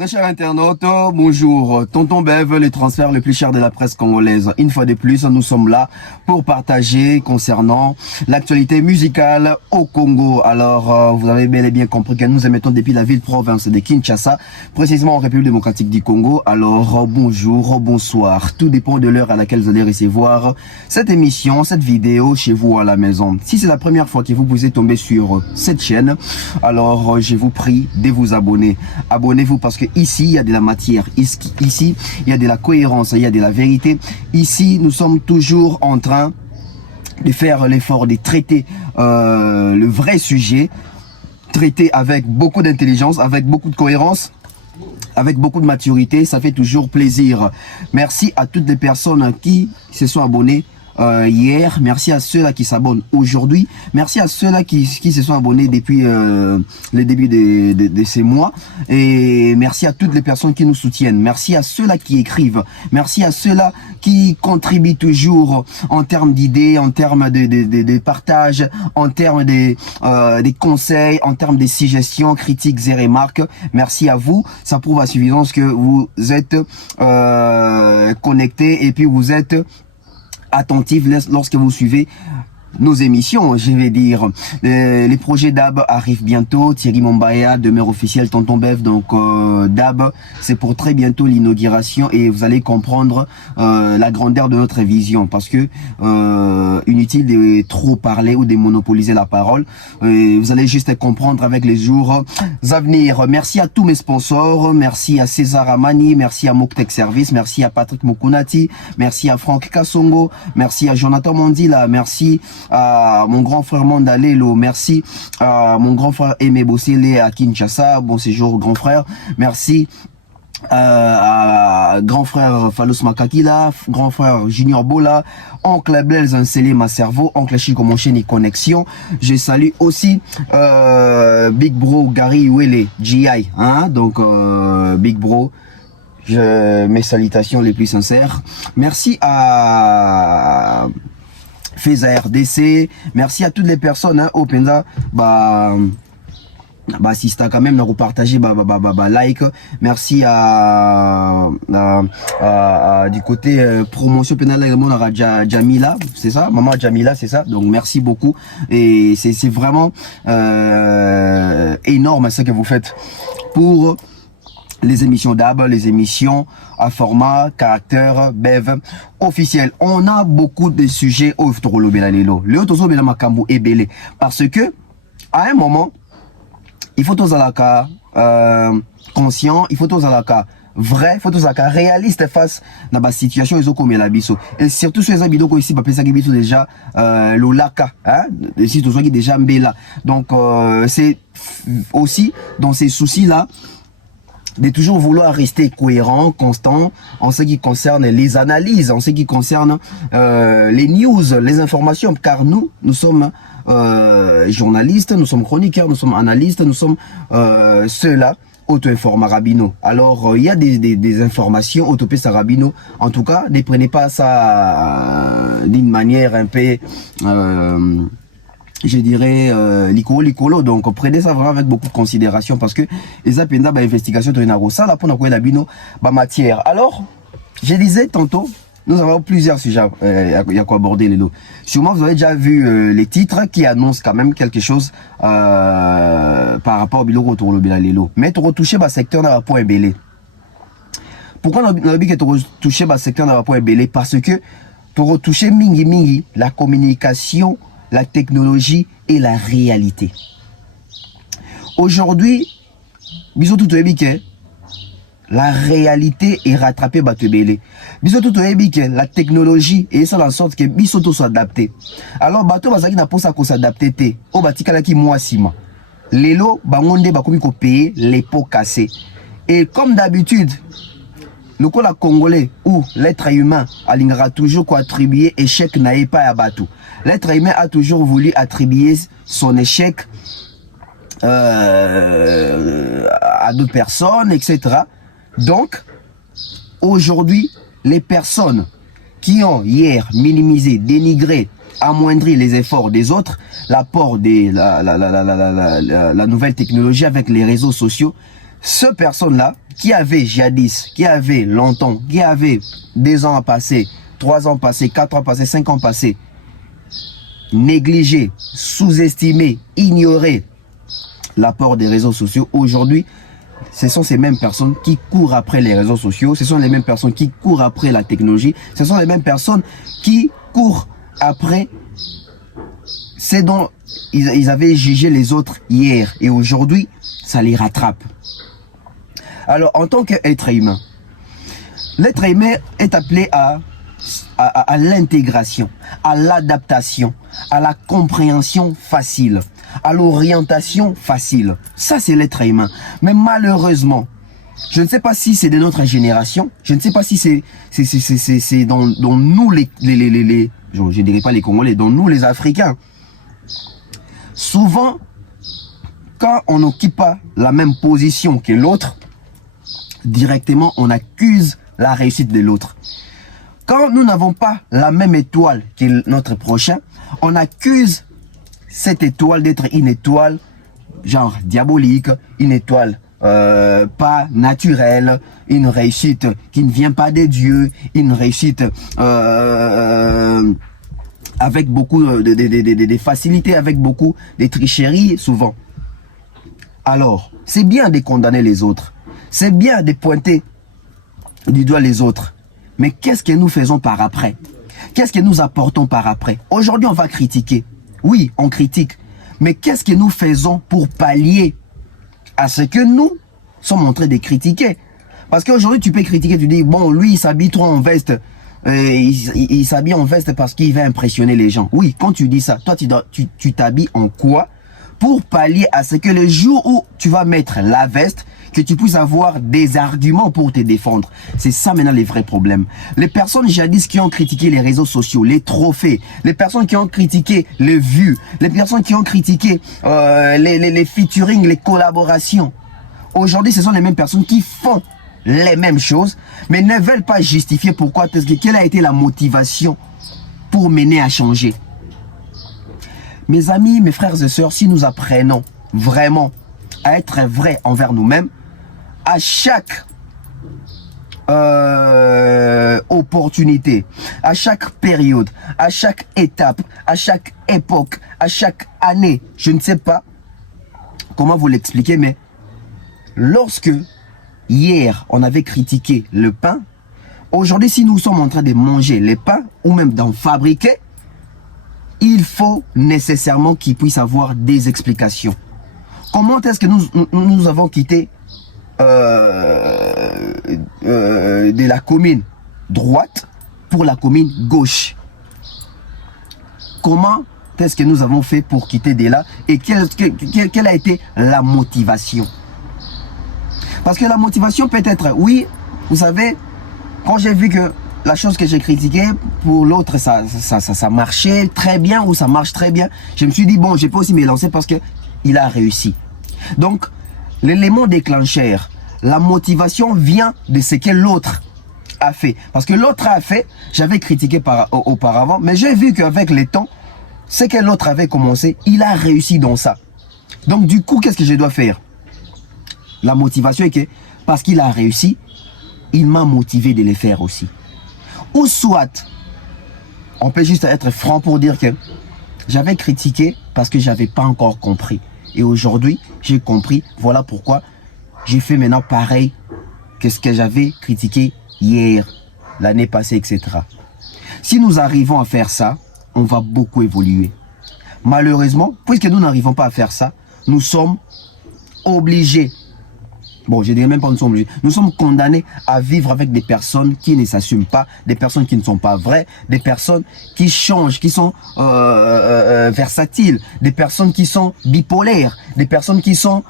Très chers internautes, bonjour. Tonton Bev, les transferts les plus chers de la presse congolaise. Une fois de plus, nous sommes là pour partager concernant l'actualité musicale au Congo. Alors, vous avez bel et bien compris que nous émettons depuis la ville-province de Kinshasa, précisément en République démocratique du Congo. Alors, bonjour, bonsoir. Tout dépend de l'heure à laquelle vous allez recevoir cette émission, cette vidéo chez vous à la maison. Si c'est la première fois que vous êtes tombé sur cette chaîne, alors je vous prie de vous abonner. Abonnez-vous parce que ici, il y a de la matière. Ici, il y a de la cohérence, il y a de la vérité. Ici, nous sommes toujours en train de faire l'effort de traiter le vrai sujet, traiter avec beaucoup d'intelligence, avec beaucoup de cohérence, avec beaucoup de maturité. Ça fait toujours plaisir. Merci à toutes les personnes qui se sont abonnées hier, merci à ceux-là qui s'abonnent aujourd'hui, merci à ceux-là qui se sont abonnés depuis le début de ces mois, et merci à toutes les personnes qui nous soutiennent, merci à ceux-là qui écrivent, merci à ceux-là qui contribuent toujours en termes d'idées, en termes de partage, en termes des conseils, en termes de suggestions, critiques et remarques. Merci à vous, ça prouve à suffisance que vous êtes connectés et puis vous êtes attentif lorsque vous suivez nos émissions, je vais dire. Les projets DAB arrivent bientôt. Thierry Mombaya demeure officiel, Tonton Bev. Donc DAB, c'est pour très bientôt l'inauguration et vous allez comprendre la grandeur de notre vision, parce que inutile de trop parler ou de monopoliser la parole. Vous allez juste comprendre avec les jours à venir. Merci à tous mes sponsors. Merci à César Amani, merci à Moktech Service, merci à Patrick Mokunati, merci à Franck Kassongo, merci à Jonathan Mondila, merci à mon grand frère Mandalelo, merci à mon grand frère Aimé Bossele à Kinshasa, bon séjour grand frère, merci à grand frère Falus Makakila, grand frère Junior Bola, oncle Blaise Nsele ma cerveau, oncle Chico mon chaîne connexion. Je salue aussi Big Bro Gary Wele GI, hein, donc Big Bro, mes salutations les plus sincères. Merci à Feza RDC, merci à toutes les personnes, hein, au Penda, si c'est quand même de repartager, like. Merci à du côté promotion pénale Jamila, c'est ça, maman Jamila, c'est ça. Donc merci beaucoup et c'est vraiment énorme ce que vous faites pour les émissions d'AB, les émissions à format, caractère, BEV, officiel. On a beaucoup de sujets au parce que, à un moment, il faut tous à la conscient, il faut tous à la vrai, il faut tous à la réaliste face à la situation ils ont comme la biso. Et surtout sur les habitants ici, parce que biso déjà le laka, hein, ici tous qui déjà mbela. Donc c'est aussi dans ces soucis là de toujours vouloir rester cohérent, constant en ce qui concerne les analyses, en ce qui concerne les news, les informations, car nous sommes journalistes, nous sommes chroniqueurs, nous sommes analystes, nous sommes ceux-là auto-informa Rabino. Alors il y a des informations auto Rabino. En tout cas, ne prenez pas ça d'une manière un peu je dirais licolo, donc prenez ça vraiment avec beaucoup de considération, parce que les appels d'investigation de ça là pour la bino matière. Alors je disais tantôt, nous avons plusieurs sujets il y a quoi aborder les lots. Sûrement vous avez déjà vu les titres qui annoncent quand même quelque chose par rapport au bilan autour le les lots. Mais tu retouché le secteur dans point belé. Pourquoi on a dit que tu retouché le secteur dans point belé? Parce que tu retouché mingi la communication, la technologie et la réalité. Aujourd'hui, la réalité est rattrapée par la technologie et ça en sorte que bisoto soit adapté. Alors bateau bazaki na posa ko s'adapter té o batikala ki moisima. Lelo bangonde bakomi ko payer les pots cassés. Et comme d'habitude, le la congolais ou l'être humain alingera toujours quoi attribuer échec n'aille pas à Batou. L'être humain a toujours voulu attribuer son échec à d'autres personnes, etc. Donc, aujourd'hui, les personnes qui ont hier minimisé, dénigré, amoindri les efforts des autres, l'apport de la nouvelle technologie avec les réseaux sociaux, Ce personne-là, qui avait jadis, qui avait longtemps, qui avait 2 ans à passer, 3 ans passés, 4 ans passés, 5 ans passés, négligé, sous-estimé, ignoré l'apport des réseaux sociaux, aujourd'hui, ce sont ces mêmes personnes qui courent après les réseaux sociaux, ce sont les mêmes personnes qui courent après la technologie, ce sont les mêmes personnes qui courent après ce dont ils avaient jugé les autres hier. Et aujourd'hui, ça les rattrape. Alors, en tant qu'être humain, l'être humain est appelé à l'intégration, à l'adaptation, à la compréhension facile, à l'orientation facile. Ça, c'est l'être humain. Mais malheureusement, je ne sais pas si c'est de notre génération, je ne sais pas si c'est dans nous je ne dirais pas les Congolais, dans nous les Africains. Souvent, quand on n'occupe pas la même position que l'autre, directement, on accuse la réussite de l'autre. Quand nous n'avons pas la même étoile que notre prochain, on accuse cette étoile d'être une étoile genre diabolique, une étoile pas naturelle, une réussite qui ne vient pas des dieux, une réussite avec beaucoup de facilité, avec beaucoup de tricheries souvent. Alors, c'est bien de condamner les autres, c'est bien de pointer du doigt les autres, mais qu'est-ce que nous faisons par après? Qu'est-ce que nous apportons par après? Aujourd'hui, on va critiquer. Oui, on critique. Mais qu'est-ce que nous faisons pour pallier à ce que nous sommes en train de critiquer? Parce qu'aujourd'hui, tu peux critiquer, tu dis, bon, lui, il s'habille trop en veste. Il s'habille en veste parce qu'il va impressionner les gens. Oui, quand tu dis ça, toi, tu t'habilles en quoi? Pour pallier à ce que le jour où tu vas mettre la veste, que tu puisses avoir des arguments pour te défendre. C'est ça maintenant les vrais problèmes. Les personnes jadis qui ont critiqué les réseaux sociaux, les trophées, les personnes qui ont critiqué les vues, les personnes qui ont critiqué les featuring, les collaborations. Aujourd'hui, ce sont les mêmes personnes qui font les mêmes choses, mais ne veulent pas justifier pourquoi, quelle a été la motivation pour mener à changer. Mes amis, mes frères et sœurs, si nous apprenons vraiment à être vrais envers nous-mêmes, à chaque opportunité, à chaque période, à chaque étape, à chaque époque, à chaque année, je ne sais pas comment vous l'expliquer, mais lorsque hier on avait critiqué le pain, aujourd'hui si nous sommes en train de manger les pains ou même d'en fabriquer, il faut nécessairement qu'il puisse avoir des explications. Comment est-ce que nous avons quitté de la commune droite pour la commune gauche? Comment est-ce que nous avons fait pour quitter de là? Et quelle a été la motivation? Parce que la motivation peut être, oui, vous savez, quand j'ai vu que la chose que j'ai critiquée, pour l'autre, ça marchait très bien ou ça marche très bien, je me suis dit, bon, je peux aussi me lancer parce qu'il a réussi. Donc, l'élément déclencheur, la motivation vient de ce que l'autre a fait. Parce que l'autre a fait, j'avais critiqué auparavant, mais j'ai vu qu'avec le temps, ce que l'autre avait commencé, il a réussi dans ça. Donc, du coup, qu'est-ce que je dois faire? La motivation est que, parce qu'il a réussi, il m'a motivé de le faire aussi. Ou soit, on peut juste être franc pour dire que j'avais critiqué parce que je n'avais pas encore compris. Et aujourd'hui, j'ai compris, voilà pourquoi j'ai fait maintenant pareil que ce que j'avais critiqué hier, l'année passée, etc. Si nous arrivons à faire ça, on va beaucoup évoluer. Malheureusement, puisque nous n'arrivons pas à faire ça, nous sommes obligés. Bon, je dirais même pas nous sommes obligés. Nous sommes condamnés à vivre avec des personnes qui ne s'assument pas, des personnes qui ne sont pas vraies, des personnes qui changent, qui sont versatiles, des personnes qui sont bipolaires, des personnes qui sont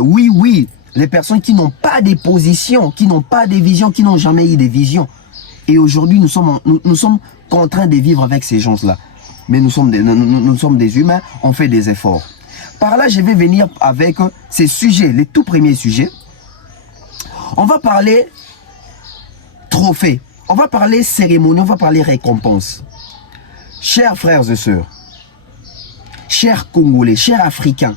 oui, les personnes qui n'ont pas des positions, qui n'ont pas des visions, qui n'ont jamais eu des visions. Et aujourd'hui, nous sommes contraints de vivre avec ces gens-là. Mais nous sommes des humains, on fait des efforts. Par là, je vais venir avec ces sujets, les tout premiers sujets. On va parler trophée, on va parler cérémonie, on va parler récompense. Chers frères et sœurs, chers Congolais, chers Africains,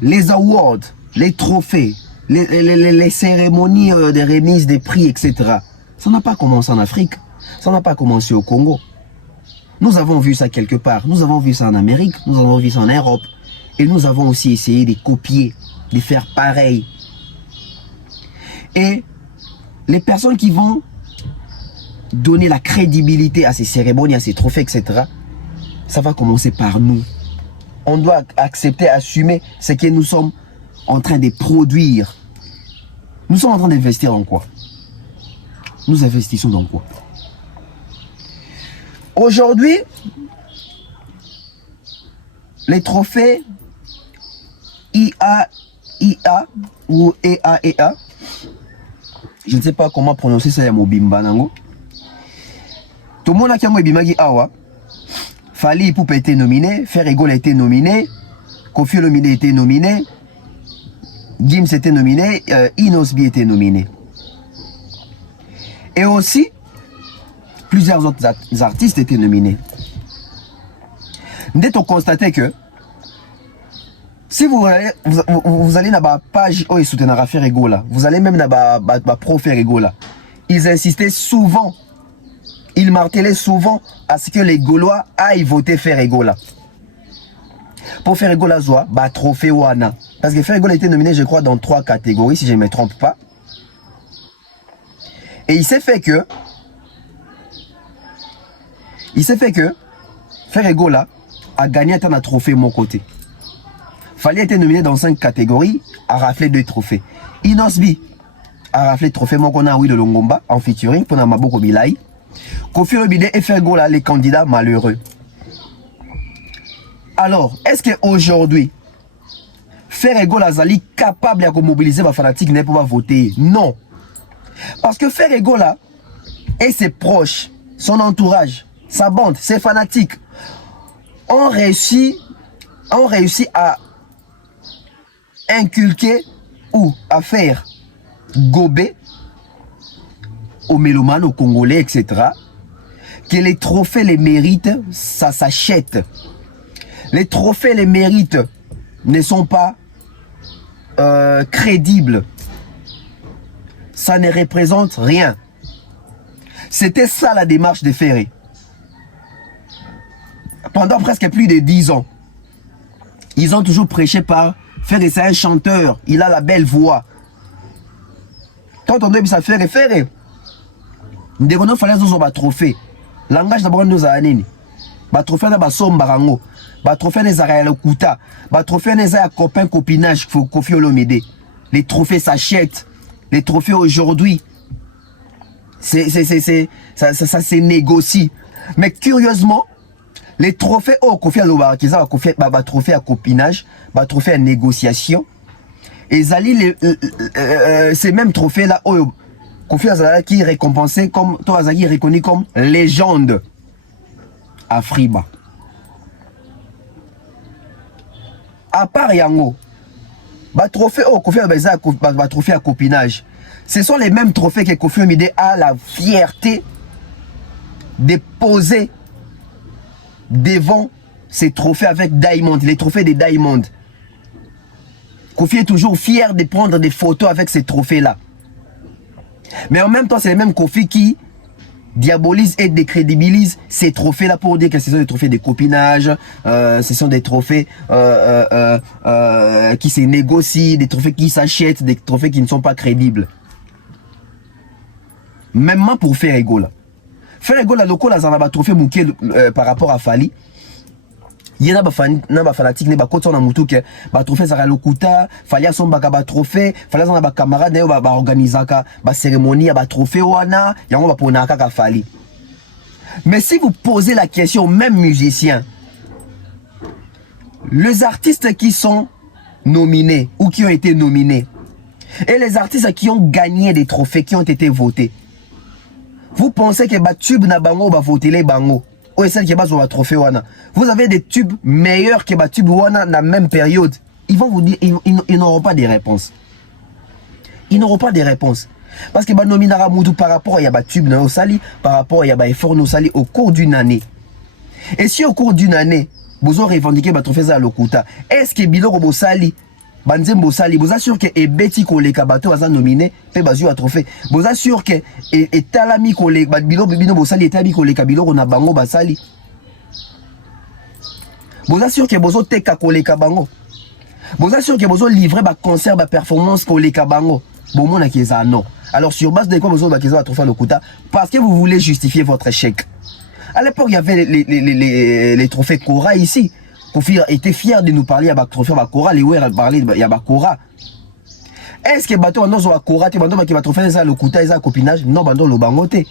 les awards, les trophées, les cérémonies de remise des prix, etc. Ça n'a pas commencé en Afrique. Ça n'a pas commencé au Congo. Nous avons vu ça quelque part. Nous avons vu ça en Amérique. Nous avons vu ça en Europe. Et nous avons aussi essayé de copier, de faire pareil. Et les personnes qui vont donner la crédibilité à ces cérémonies, à ces trophées, etc., ça va commencer par nous. On doit accepter, assumer ce que nous sommes en train de produire. Nous sommes en train d'investir en quoi? Nous investissons dans quoi? Aujourd'hui, les trophées IA ou EA, je ne sais pas comment prononcer ça, Mobimba nango. Tout le monde a qui awa. Fally Ipupa a été nominé, Ferrégol a été nominé, Koffi Olomide a été nominé, Gims était nominé, Inosbi était nominé. Et aussi, plusieurs autres artistes étaient nominés. Dès qu'on constate que si vous allez dans la page où ils soutiennent Ferrégol, vous allez même dans la pro Ferrégol, ils insistaient souvent, ils martelaient souvent à ce que les Gaulois aillent voter Ferrégol. Pour Ferrégol Azoa, trophée Wana. Parce que Ferrégol a été nominé, je crois, dans 3 catégories, si je ne me trompe pas. Et il s'est fait que Ferrégol a gagné un trophée mon côté. Fally a été nominé dans 5 catégories, a raflé 2 trophées. Inosbi a raflé le trophée mon qu'on a de Longomba en featuring pour Namaboko Bilai. Koffi Olomide et Ferrégol, les candidats malheureux. Alors, est-ce qu'aujourd'hui, Ferrégol Azali capable de mobiliser les fanatiques pour voter? Non. Parce que Ferrégol et ses proches, son entourage, sa bande, ses fanatiques ont réussi à inculquer ou à faire gober aux mélomanes, aux Congolais, etc. que les trophées, les mérites, ça s'achète. Les trophées, les mérites ne sont pas crédibles. Ça ne représente rien. C'était ça la démarche de Ferré. Pendant presque plus de 10 ans, ils ont toujours prêché par Ferré, c'est un chanteur, il a la belle voix. Quand on dit ça Ferré, nous fallait un trophée. Langage d'abord nous a années. Ba trophée na ba sombarango, ba trophée na zara le kuta, ba trophée na za copain copinage Koffi Olomide. Les trophées s'achètent. Les trophées aujourd'hui, ça se négocie. Mais curieusement, les trophées Koffi Olomide, qui ont ba trophée à copinage, ba trophée à négociation, et zali ces mêmes trophées là, Koffi Olomide qui est récompensé comme, toi Azali est reconnu comme légende à Friba. À part Yango, trophée Koffi Olomide, trophée à copinage. Ce sont les mêmes trophées que Koffi Olomide a la fierté de poser devant ces trophées avec Diamond, les trophées des Diamond. Koffi est toujours fier de prendre des photos avec ces trophées-là. Mais en même temps, c'est les mêmes Koffi qui diabolise et décrédibilise ces trophées-là pour dire que ce sont des trophées de copinage, ce sont des trophées qui se négocient, des trophées qui s'achètent, des trophées qui ne sont pas crédibles. Même pour Ferrégol. Ferrégol, le coup, là, ça a trophée mouké par rapport à Fally. Il y a des fanatiques, des trophées, trophée Zara Lokuta, Fally a son trophée, Fally a son camarade, des organisé des cérémonies, des trophées, wana, il y a un peu Fally. Mais si vous posez la question aux mêmes musiciens, les artistes qui sont nominés ou qui ont été nominés, et les artistes qui ont gagné des trophées, qui ont été votés, vous pensez que Batube na bango va voter les bango? Ou celle qui va trophée wana. Vous avez des tubes meilleurs que Batube wana dans la même période. Ils vont vous dire, ils n'auront pas des réponses. Ils n'auront pas des réponses. Parce que nominara Moudou par rapport à Batube na osali, par rapport à effort na osali au cours d'une année. Et si au cours d'une année, vous avez revendiqué trophée za lokuta, est-ce que Biloro Bosali banzembo sali boza sûr que ebeti koleka bato baza nominé pe bazui a trophée boza sûr que etalami koleka bino bosali etali koleka biloko na bango basali boza sûr que bozo teka koleka bango boza sûr que bozo livrer ba concert ba performance koleka bango bomona ki eza non. Alors sur base de quoi bozo ba kiza trophée lokuta parce que vous voulez justifier votre échec. À l'époque, il y avait les trophées Cora ici. Kofi était fier de nous parler à trophée Cora. Les ouers parlaient il y a Cora. Est-ce que bateau non zo Cora te bando qui va trophée ça le kuta ça copinage non bando lo bangote.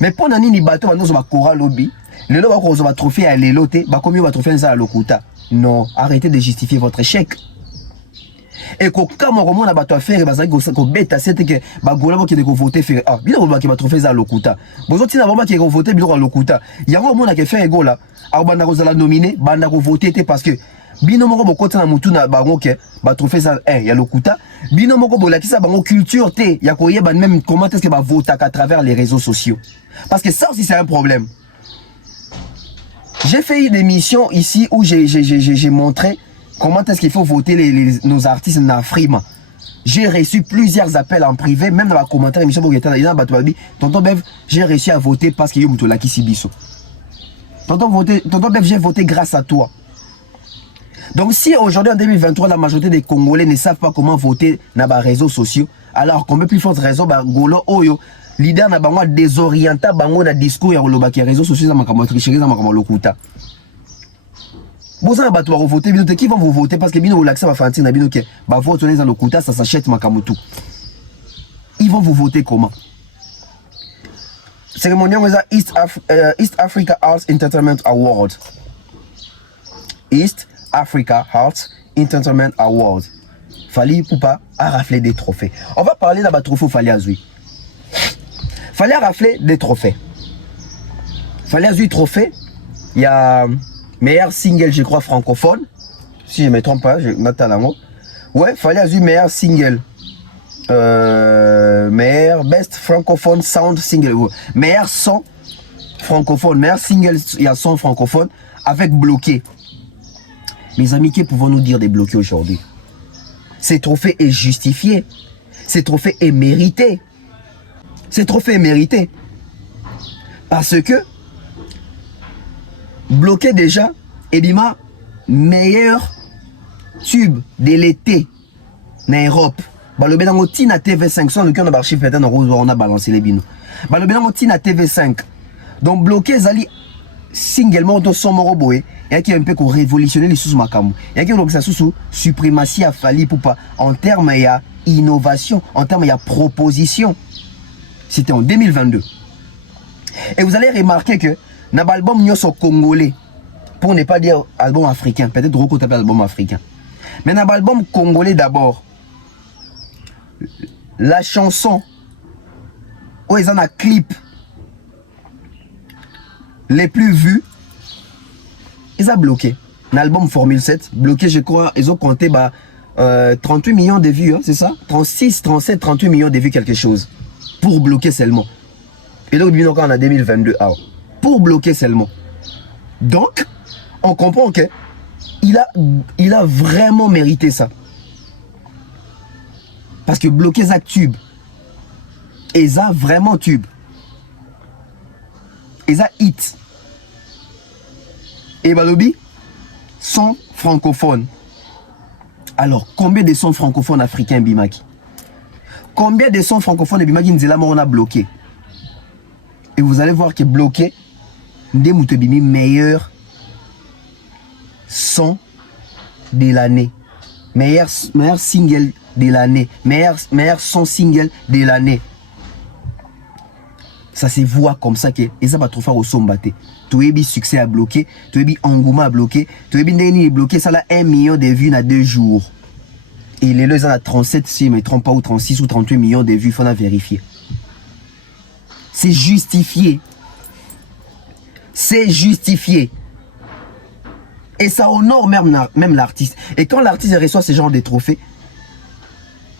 Mais pour nani ni bateau non zo Cora lobby. Le lo ko zo va trophée à l'éloté, ba combien va trophée ça le kuta. Non, arrêtez de justifier votre échec. Et quand on a battu à faire, ko beta c'est que ba gola qui de voter faire ah bien on va qui va trophée ça lokuta. Bozo tina vraiment qui voter bien lokuta. Il y a vraiment qui fait ego là. A banda ko zala nominé, banda ko voter parce que bino moko bokota na mutu na bango ke ba trophée ça ya lokuta. Bino moko bolakisa bango culture te ya ko yeba même comment est-ce que ba voter à travers les réseaux sociaux. Parce que ça aussi c'est un problème. J'ai fait une émission ici où j'ai montré comment est-ce qu'il faut voter nos artistes en Afrique. J'ai reçu plusieurs appels en privé, même dans la commentaire émission Tonton Bev, j'ai réussi à voter parce que Yomuto Laki Sibiso. Tonton Bev, j'ai voté grâce à toi. Donc si aujourd'hui en 2023, la majorité des Congolais ne savent pas comment voter dans les réseaux sociaux, alors combien plus forte raison, Golo Oyo, leader na bango désorienté bango na discours ya koloba ki réseaux sociaux za makambo tricherie za makambo lokuta. Boza bato ba voter bino te qui vont vous voter parce que bino olaxa ba fanti na bino ke ba vote dans lokuta ça s'achète makambo tout. Ils vont vous voter comment? Cérémonie East Africa Arts Entertainment Award. East Africa Arts Entertainment Award. Fally Ipupa a raflé des trophées. On va parler d'un trophée Fally Azui. Fallait rafler des trophées. Fallait Azui trophée. Il y a meilleur single, je crois, francophone. Si je ne me trompe pas, je m'attends à mot. Ouais, Fallait Azui meilleur single. Meilleur best francophone sound single. Ouais. Meilleur son francophone. Meilleur single, il y a son francophone avec bloqué. Mes amis, que pouvons-nous dire des bloqués aujourd'hui? Ces trophées est justifié. Ces trophées est mérité. Ces trophées est mérité. Parce que bloqué déjà, Ebima, meilleur tube de l'été en Europe. Balobé dans Tina TV5, soit le cœur de l'archive peut-être on a balancé les binos. Balobé dans Tina TV5. Donc bloqué Zali singlement dans son moroboé. Il y a qui un peu qu'on révolutionner les sous makamu. Il y a qui donc ça sous suprématie à Fally Ipupa en termes il y a innovation, en termes il y a proposition. C'était en 2022. Et vous allez remarquer que dans l'album nous sommes congolais, pour ne pas dire album africain, peut-être Roko t'appelle album africain. Mais dans l'album congolais d'abord, la chanson où ils ont un clip les plus vus, ils ont bloqué. Dans l'album Formule 7, bloqué, je crois, ils ont compté 38 millions de vues, hein, c'est ça? 36, 37, 38 millions de vues, quelque chose. Pour bloquer seulement. Et donc, on a 2022. Ah, pour bloquer seulement. Donc, on comprend que il a vraiment mérité ça. Parce que bloquer ça tube. Et ça vraiment tube. Et ça hit. Et Balobi, sont francophones. Alors, combien de sons francophones africains Bimaki? Combien de sons francophones de Bimaki Nzela on a bloqué? Et vous allez voir que bloqué, Ndemutebimi meilleur son de l'année. Meilleur single de l'année. Meilleur son single de l'année. Ça se voit comme ça que et ça va trop faire au son batté. Tu es succès à bloquer, tu es engouement à bloquer, tu es bien bloqué, ça a 1 million de vues dans 2 jours. Et les deux à 37, si je ne me trompe pas, ou 36 ou 38 millions de vues, il faut en vérifier. C'est justifié. C'est justifié. Et ça honore même l'artiste. Et quand l'artiste reçoit ce genre de trophées,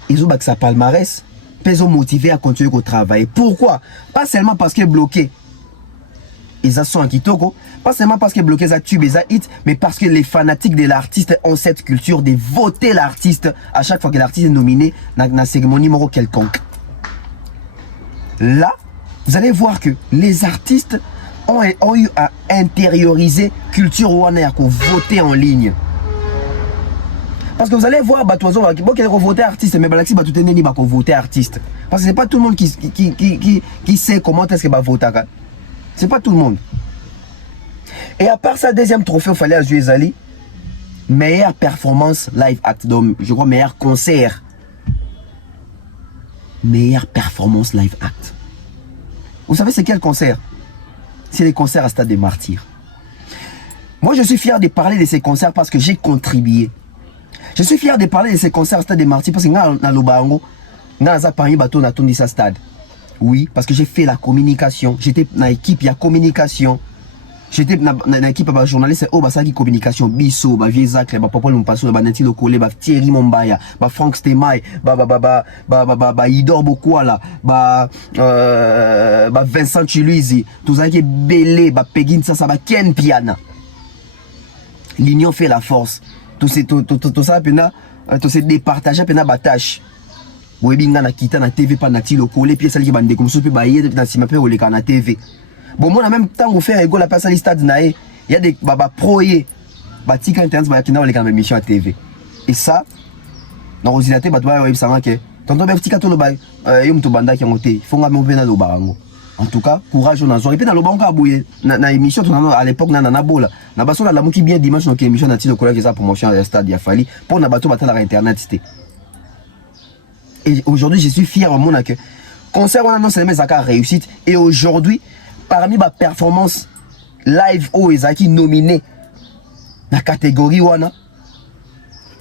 ils ont sa palmarès, ils sont motivés à continuer au travail. Pourquoi? Pas seulement parce qu'il est bloqué. et ça sont en kitoko, pas seulement parce que bloqué ça tube et ça hit, mais parce que les fanatiques de l'artiste ont cette culture de voter l'artiste à chaque fois que l'artiste est nominé dans la cérémonie moro quelconque. Là, vous allez voir que les artistes ont eu à intérioriser culture wana pour voter en ligne. Parce que vous allez voir, qui voter artiste, mais Balaxi va tout tenir pour voter artiste. Parce que c'est pas tout le monde qui sait comment est-ce que va voter. C'est pas tout le monde. Et à part ça, deuxième trophée, il fallait à Zuezali, meilleure performance live act, donc je crois meilleur concert. Meilleure performance live act. Vous savez c'est quel concert? C'est les concerts à Stade des Martyrs. Moi je suis fier de parler de ces concerts parce que j'ai contribué. Je suis fier de parler de ces concerts à Stade des Martyrs parce que dans le Bango, dans Paris, bateau n'a tourné sa stade. Oui, parce que j'ai fait la communication. J'étais dans l'équipe, il y a communication. J'étais dans l'équipe de journaliste, oh, bah, ça qui communication, Bisso, bah, Viezak, bah, Papa Lumpasso, bah, Nanti Lokole, bah, Thierry Mombaya, bah, Franck Stemay, bah, Idor Bokwala, bah, Vincent Chiluizi, tout ça qui est belé, bah, Pegin, ça, bah, Ken Piana. L'union fait la force. Tout ça, tout c'est départagé, pena, bah, tâche. Oui, bien, na kita na TV, pas Nanti Lokole, puis ça, qui va comme ça, puis, bah, y est, dans si ma paix, ou les na TV. Bon, moi, en même temps, on fait la place à l'istade, il y a des proyers, tika internet, qui ont les émissions à TV. Et ça, dans les ordinateurs, il y a des tonton tika to ba yum to banda qui ont été, il faut nga mopena lo barango. En tout cas, courage on a zo. Et puis dans le banco na émission à l'époque na bola. Na baso la muki bien dimanche donc émission na ti le collègue ça promotion à stade ya fali pour na bato batala internet c'était. Et aujourd'hui, je suis fier au monde que concert on annonce les Zaka réussite et aujourd'hui parmi ma performance live au Ezaki nominé la catégorie wana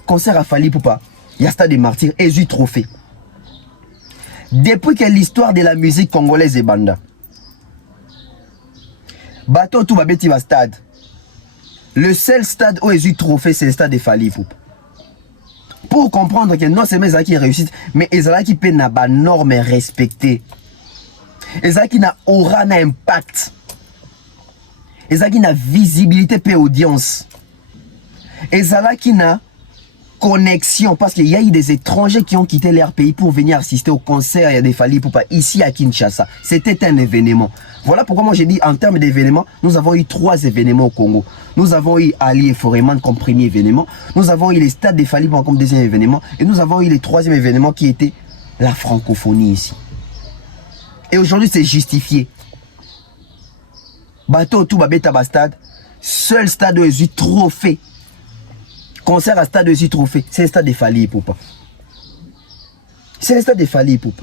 concert à Fali Poupa, il y a Stade des Martyrs et eu trophée. Depuis que l'histoire de la musique congolaise est banda, bateau tout va bêti va stade. Le seul stade où il y a eu trophée, c'est le stade de Fali Poupa. Pour comprendre que non c'est Ezaki réussite, mais Ezaki peut n'a pas norme respectée. Ezaki na aura na impact. Ezaki na visibilité pe audience. Ezaki na connexion parce qu'il y a eu des étrangers qui ont quitté leur pays pour venir assister au concert. Il y a des Fali Poupa ici à Kinshasa. C'était un événement. Voilà pourquoi moi j'ai dit en termes d'événements, nous avons eu 3 événements au Congo. Nous avons eu Ali et Foreman comme premier événement. Nous avons eu les stades des Fali Poupa comme deuxième événement. Et nous avons eu le 3e événement qui était la francophonie ici. Et aujourd'hui, c'est justifié. Bateau tout babeta stade. Seul stade où il y a eu trophée. Concert à stade où il y a eu trophée. C'est le stade de Fali Poupa. C'est le stade de Fali Poupa.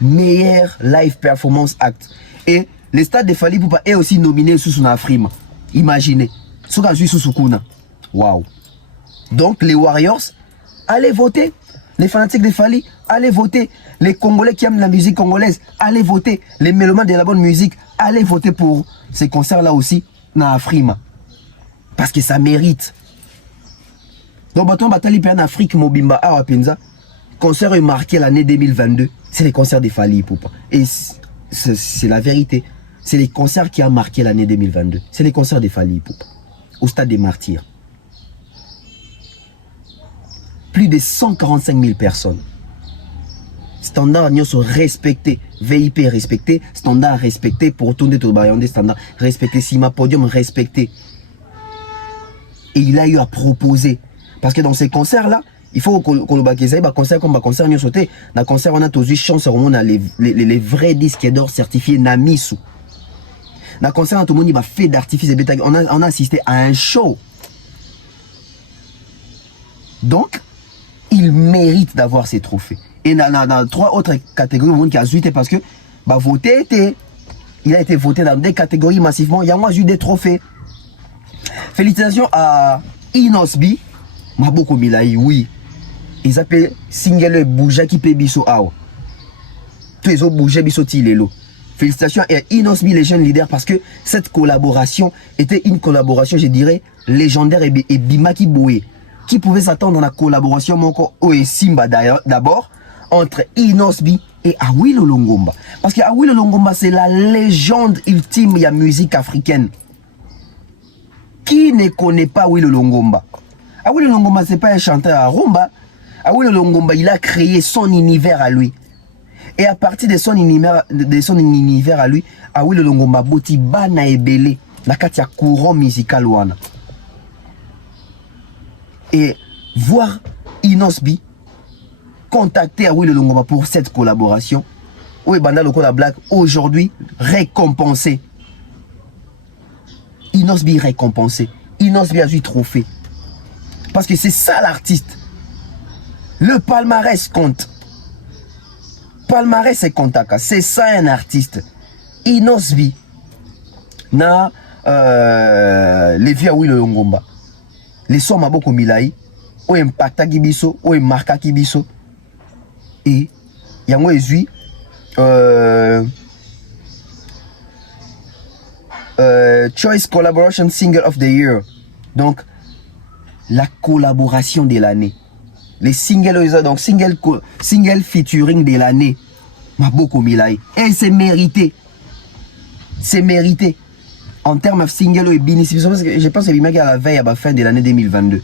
Meilleur live performance act. Et le stade de Fali Poupa est aussi nominé sous son Afrima. Imaginez. Sous Sukuna. Waouh. Donc, les Warriors, allez voter. Les fanatiques de Fali, allez voter. Les Congolais qui aiment la musique congolaise, allez voter. Les mélomanes de la bonne musique, allez voter pour ces concerts-là aussi, dans Afrima. Parce que ça mérite. Donc, bâton Batali en Afrique, Mobimba, Arapenza, concert est marqué l'année 2022. C'est les concerts de Fali Poupa. Et c'est la vérité. C'est les concerts qui ont marqué l'année 2022. C'est les concerts de Fali Poupa. Au Stade des Martyrs. Plus de 145 000 personnes. Standard sont respectés. VIP respecté. Standard respecté. Pour tourner tout le standard respecté. Sima Podium respecté. Et il a eu à proposer. Parce que dans ces concerts-là, il faut qu'on le concert comme concert nous sauté. Dans le concert, on a tous eu chance. On a les vrais disques d'or certifiés Namisu. Dans le concert, tout le monde va fait d'artifice. On a assisté à un show. Donc, il mérite d'avoir ces trophées. Et dans 3 autres catégories, le monde qui a zuité parce que il a été voté dans des catégories massivement. Il y a moi eu des trophées. Félicitations à Inosbi. Maboko Milaï, oui. Ils appellent Single Bouja qui peut biso awa. Tous les autres Bouja biso tilelo. Félicitations à Inosbi, les jeunes leaders, parce que cette collaboration était une collaboration, je dirais, légendaire et Bimaki Boé. Qui pouvait s'attendre à la collaboration Moko et Simba d'abord entre Inosbi et Awilo Longomba. Parce que Awilo Longomba, c'est la légende ultime de la musique africaine. Qui ne connaît pas Awilo Longomba? Awilo Longomba, c'est pas un chanteur à rumba. Awilo Longomba, il a créé son univers à lui. Et à partir de son univers à lui, Awilo Longomba boti bana ebele na kati ya courant musical wana. Et voir Inosbi contacter Awilo Longomba pour cette collaboration. Oui, Banda Lokola Black, aujourd'hui, récompensé. Inosbi récompensé. Inosbi a eu trophée. Parce que c'est ça l'artiste. Le palmarès compte. Palmarès et Kontaka. C'est ça un artiste. Inosbi. Na les vieux Awilo Longomba. Les sons Maboko Milai. Ou impacta kibiso. Ou marka kibiso. Et yango ezui Choice Collaboration Single of the Year. Donc la collaboration de l'année. Les singles, donc single featuring de l'année. Maboko Milai. Et c'est mérité. C'est mérité. En termes de single et bénéfice. Je pense que c'est à la veille à la fin de l'année 2022.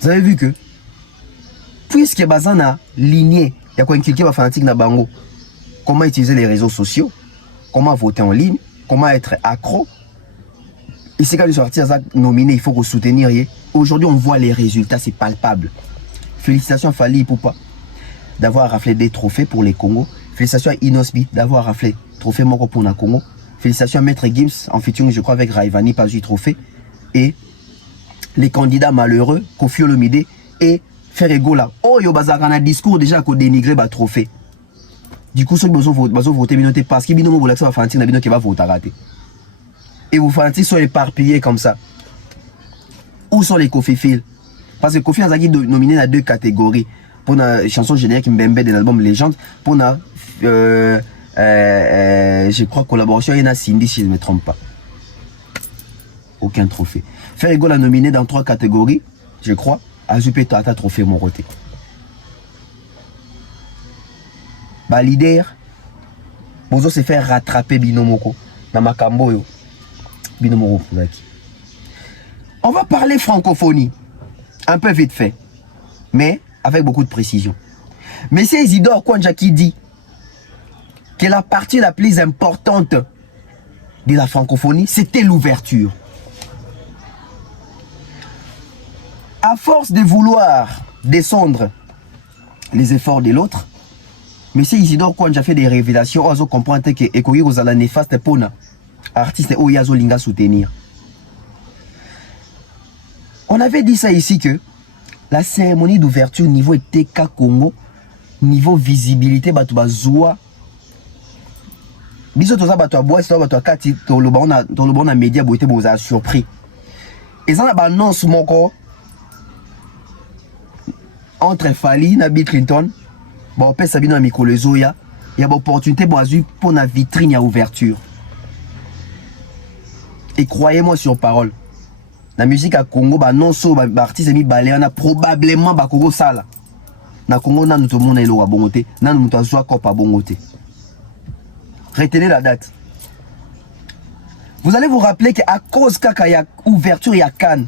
Vous avez vu que puisque Bazana lignée, il y a quoi inculquer ma fanatique na bango. Comment utiliser les réseaux sociaux, comment voter en ligne, comment être accro. Et c'est quand ils sont sortis nominés, il faut qu'on soutenir. Aujourd'hui, on voit les résultats, c'est palpable. Félicitations à Fally Ipupa d'avoir raflé des trophées pour les Congo. Félicitations à Inosbi d'avoir raflé trophée Moko pour le Congo. Félicitations à Maître Gims en featuring, je crois, avec Raivani, pas eu trophée. Et les candidats malheureux, Koffi Olomide et Ferregola. Oh, yo bazaka un discours déjà qu'on dénigrer le trophée. Du coup, ceux qui vont voter minoté parce que binomo vous va fantique na bino qui va voter rater. Et vos fanatiques sont éparpillés comme ça. Où sont les Kofi Phil? Parce que Kofi Azaki nominé dans 2 catégories. Pour la chanson générique Mbembe de l'album Légende. Pour la, je crois, collaboration, il y en a Cindy si je ne me trompe pas. Aucun trophée. Ferrigo l'a nominé dans 3 catégories, je crois. Azupé Tata trophée mon côté. Bah leader, Bozo s'est fait rattraper Binomoko. Dans Makambo yo. Binomoko Fuzaki. On va parler francophonie. Un peu vite fait. Mais avec beaucoup de précision. Monsieur Isidore Kouandjaki dit que la partie la plus importante de la francophonie, c'était l'ouverture. À force de vouloir descendre les efforts de l'autre, M. Isidore Kouandja fait des révélations, on comprend que Ekoyi Ozala néfaste pour artiste Oyazo Linga soutenir. On avait dit ça ici que la cérémonie d'ouverture niveau TK Congo, niveau visibilité, Batubazoua, biso toza bato bois, c'est bato kati to le bon na média boité boza surpris. Et ça na ba annonce moko entre Fally na Bill Clinton, bon pèse sabino na mikolo zoya, il y a opportunité boazu pour na vitrine à ouverture. Et croyez-moi sur parole, la musique à Congo ba non so ba artiste mi baléana probablement ba Congo sala. Na Congo na nous tout monde elo wa bongoté, na nous tout azwa ko pa bongoté. Retenez la date. Vous allez vous rappeler qu'à cause kaka ya ouverture ya Cannes,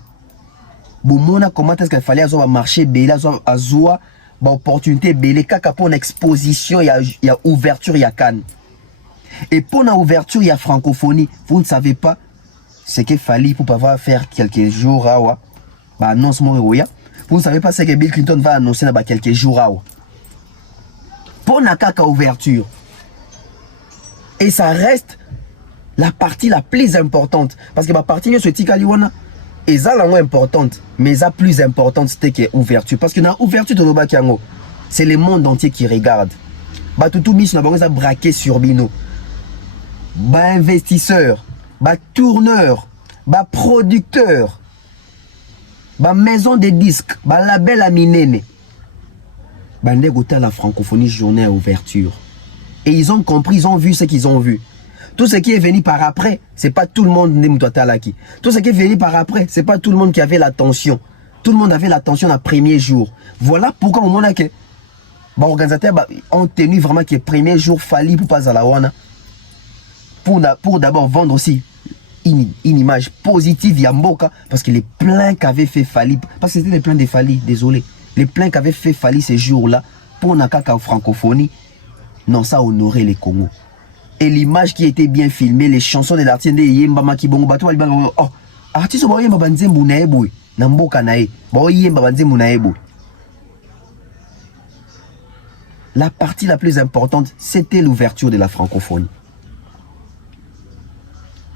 bon comment est-ce qu'il fallait avoir marché belé azwa ba opportunité belé kaka pour une exposition ya ouverture ya Cannes. Et pour la ouverture ya francophonie, vous ne savez pas ce qu'il fallait pour pouvoir faire quelques jours à bah annonce moya. Vous ne savez pas ce que Bill Clinton va annoncer dans quelques jours à pour la kaka ouverture. Et ça reste la partie la plus importante. Parce que la partie de ce Tikaliwana est la moins importante. Mais la plus importante, c'était que l'ouverture. Parce que dans l'ouverture de l'Obakiango, c'est le monde entier qui regarde. Tout mis sur la braqué sur Bino. Investisseurs, tourneurs, producteurs, maison de disques, label à minene. La francophonie journée à ouverture. Et ils ont compris, ils ont vu ce qu'ils ont vu. Tout ce qui est venu par après, c'est pas tout le monde qui. Tout ce qui est venu par après, c'est pas tout le monde qui avait l'attention. Tout le monde avait l'attention le premier jour. Voilà pourquoi au moment que les organisateurs ont tenu vraiment que le premier jour fallait pour pas à la wana. Pour d'abord vendre aussi une image positive Yamboka, parce que les plans qu'avait fait Fali, parce que c'était les plans de Fali, désolé, les plans qu'avait fait Fali ces jours-là, pour Nakaka francophonie, non, ça honorait les Congo. Et l'image qui était bien filmée, les chansons de l'artiste de Yemba Makibongo Bato, oh, artiste Oba Yemba Banzembu Naebou, Namboka Nae, Bo Yemba Banzembu Naebou. La partie la plus importante, c'était l'ouverture de la francophonie.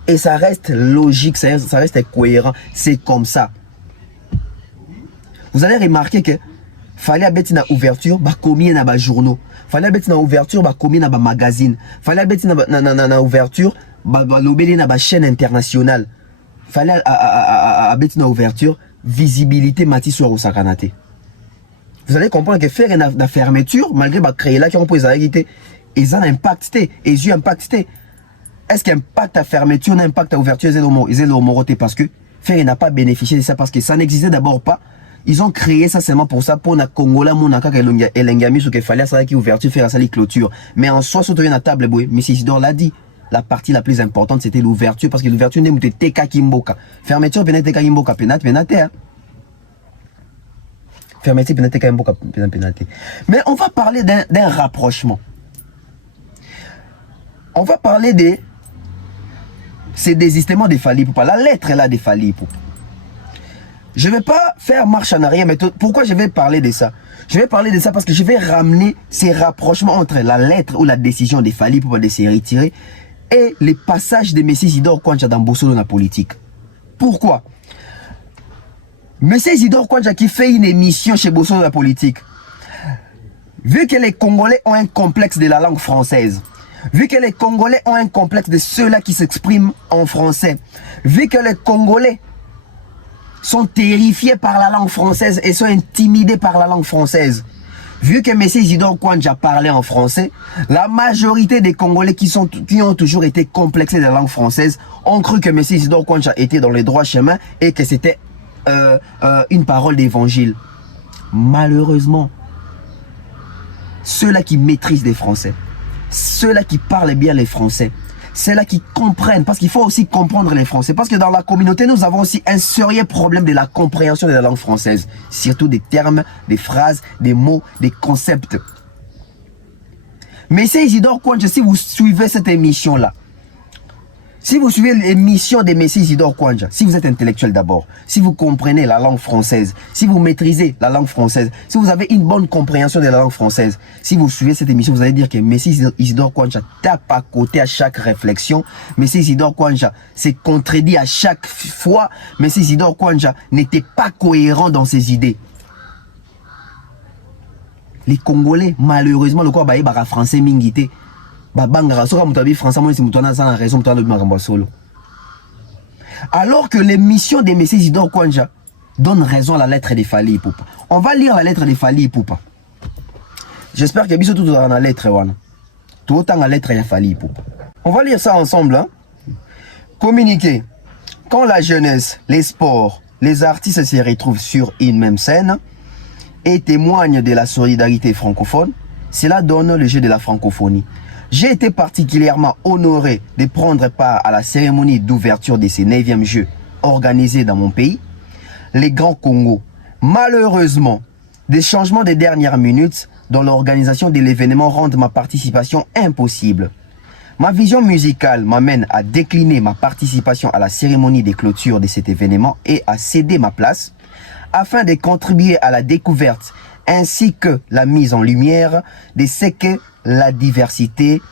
Et ça reste logique, ça reste cohérent, c'est comme ça. Vous allez remarquer que fallait mettre une ouverture, bah combien na ba journaux, fallait mettre une ouverture, bah combien na ba magazine, fallait mettre une ouverture, bah lobeli na ba chaîne internationale, fallait mettre une ouverture, visibilité Matisse au Sakanate. Vous allez comprendre que faire une fermeture, malgré bah créer là qui ont posé la guité, ils ont impacté, ils ont impacté. Est-ce qu'impact à fermeture, n'impact à ouverture, ils ont le parce que faire n'a pas bénéficié de ça parce que ça n'existait d'abord pas. Ils ont créé ça seulement pour ça, pour na Congola, mon naka, et l'engami, ce qu'il fallait, ça qui ouverture, faire ça, les clôtures. Mais en soi, surtout, il y a une table, M. Isidore l'a dit. La partie la plus importante, c'était l'ouverture, parce que l'ouverture n'est pas TK Kimboka. Fermeture, pénate TK Kimboka, pénate. Fermeture, pénate TK Kimboka, pénate. Mais on va parler d'un rapprochement. On va parler de ces désistements des Fali Poupa. La lettre est là des Fali Poupa. Je ne vais pas faire marche en arrière, mais pourquoi je vais parler de ça? Je vais parler de ça parce que je vais ramener ces rapprochements entre la lettre ou la décision des Fali Poupa de se retirer et les passages de M. Isidore Kouandja dans Bosso dans la politique. Pourquoi? M. Isidore Kouandja qui fait une émission chez Bosso dans la politique, vu que les Congolais ont un complexe de la langue française, vu que les Congolais ont un complexe de ceux-là qui s'expriment en français, vu que les Congolais sont terrifiés par la langue française et sont intimidés par la langue française, vu que M. Isidore Kouandja parlait en français, la majorité des Congolais qui ont toujours été complexés de la langue française ont cru que M. Isidore Kouandja était dans les droits chemins et que c'était une parole d'évangile. Malheureusement, ceux-là qui maîtrisent les Français, ceux-là qui parlent bien les Français, ceux-là qui comprennent, parce qu'il faut aussi comprendre les Français, parce que dans la communauté, nous avons aussi un sérieux problème de la compréhension de la langue française, surtout des termes, des phrases, des mots, des concepts. Mais c'est Isidore Kouandja, si vous suivez cette émission-là, si vous suivez l'émission de M. Isidore Kouandja, si vous êtes intellectuel d'abord, si vous comprenez la langue française, si vous maîtrisez la langue française, si vous avez une bonne compréhension de la langue française, si vous suivez cette émission, vous allez dire que M. Isidore Kouandja tape à côté à chaque réflexion. M. Isidore Kouandja s'est contredit à chaque fois. M. Isidore Kouandja n'était pas cohérent dans ses idées. Les Congolais, malheureusement, le quoi bah français mingité. Alors que l'émission de M. Isidore Kouandja donne raison à la lettre des Fali Poupa. On va lire la lettre des Fali Poupa. J'espère que tout dans la lettre. Tout autant la lettre des Fali Poupa. On va lire ça ensemble. Hein? Communiquer. Quand la jeunesse, les sports, les artistes se retrouvent sur une même scène et témoignent de la solidarité francophone, cela donne le jeu de la francophonie. J'ai été particulièrement honoré de prendre part à la cérémonie d'ouverture de ces 9e Jeux organisés dans mon pays, les Grands Congo. Malheureusement, des changements des dernières minutes dans l'organisation de l'événement rendent ma participation impossible. Ma vision musicale m'amène à décliner ma participation à la cérémonie de clôture de cet événement et à céder ma place afin de contribuer à la découverte ainsi que la mise en lumière de ce que la diversité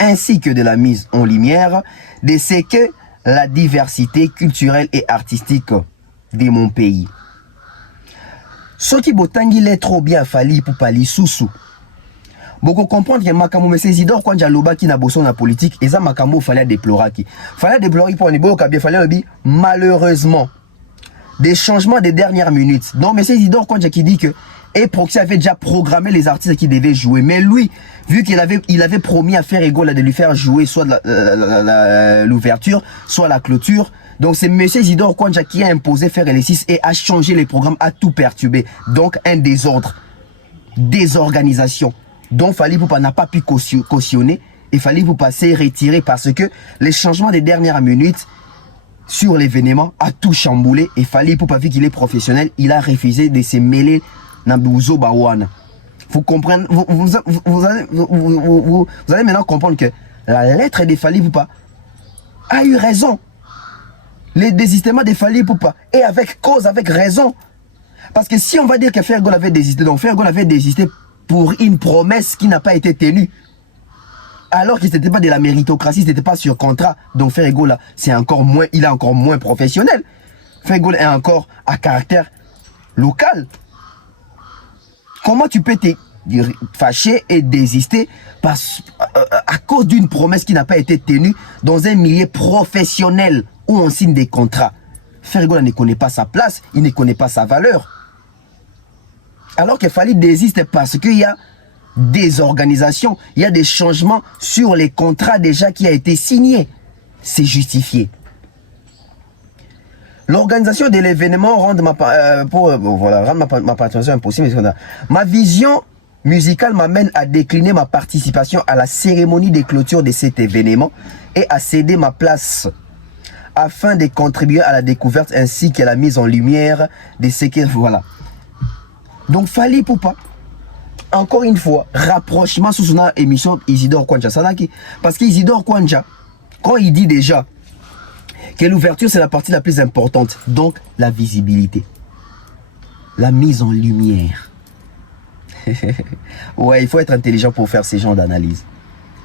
ainsi que de la mise en lumière de ce que la diversité culturelle et artistique de mon pays. Ce qui botangi l'est trop bien Fali Poupa Lisusu. Beaucoup comprendre que Makambo M. Isidore Kouandja loba qui n'a bossé dans la politique et ça Makambo fallait déplorer qui. Fallait déplorer pour niveau bien fallait dire malheureusement des changements des dernières minutes. Donc M. Isidore Kouandja qui dit que Et Proxy avait déjà programmé les artistes qui devaient jouer. Mais lui, vu qu'il avait promis à Ferrego de lui faire jouer soit l'ouverture, soit la clôture. Donc c'est M. Isidore Kwanja qui a imposé faire les 6 et a changé les programmes, a tout perturbé. Donc un désordre, désorganisation. Donc Fally Ipupa n'a pas pu cautionner. Et Fally Ipupa s'est retiré parce que les changements des dernières minutes sur l'événement a tout chamboulé. Et Fally Ipupa, vu qu'il est professionnel, il a refusé de se mêler dans Bouzo Bawana. Vous comprenez, vous allez maintenant comprendre que la lettre de Fally Ipupa a eu raison. Les désistements de Fally Ipupa, et avec cause, avec raison. Parce que si on va dire que Ferrego avait désisté, donc Ferrego avait désisté pour une promesse qui n'a pas été tenue. Alors que ce n'était pas de la méritocratie, ce n'était pas sur contrat. Donc Ferrego là, c'est encore moins, il est encore moins professionnel. Ferrego est encore à caractère local. Comment tu peux te fâcher et désister à cause d'une promesse qui n'a pas été tenue dans un milieu professionnel où on signe des contrats? Ferrego ne connaît pas sa place, il ne connaît pas sa valeur. Alors que Fally désiste parce qu'il y a des organisations, il y a des changements sur les contrats déjà qui a été signé. C'est justifié. L'organisation de l'événement rend ma participation impossible. Ma vision musicale m'amène à décliner ma participation à la cérémonie de clôture de cet événement et à céder ma place afin de contribuer à la découverte ainsi qu'à la mise en lumière de ce que... Voilà. Donc Fally Ipupa, encore une fois, rapprochement sous son émission Isidore Kwanja. Parce qu'Isidore Kwanja, quand il dit déjà que l'ouverture c'est la partie la plus importante, donc la visibilité, la mise en lumière. Ouais, il faut être intelligent pour faire ce genre d'analyse.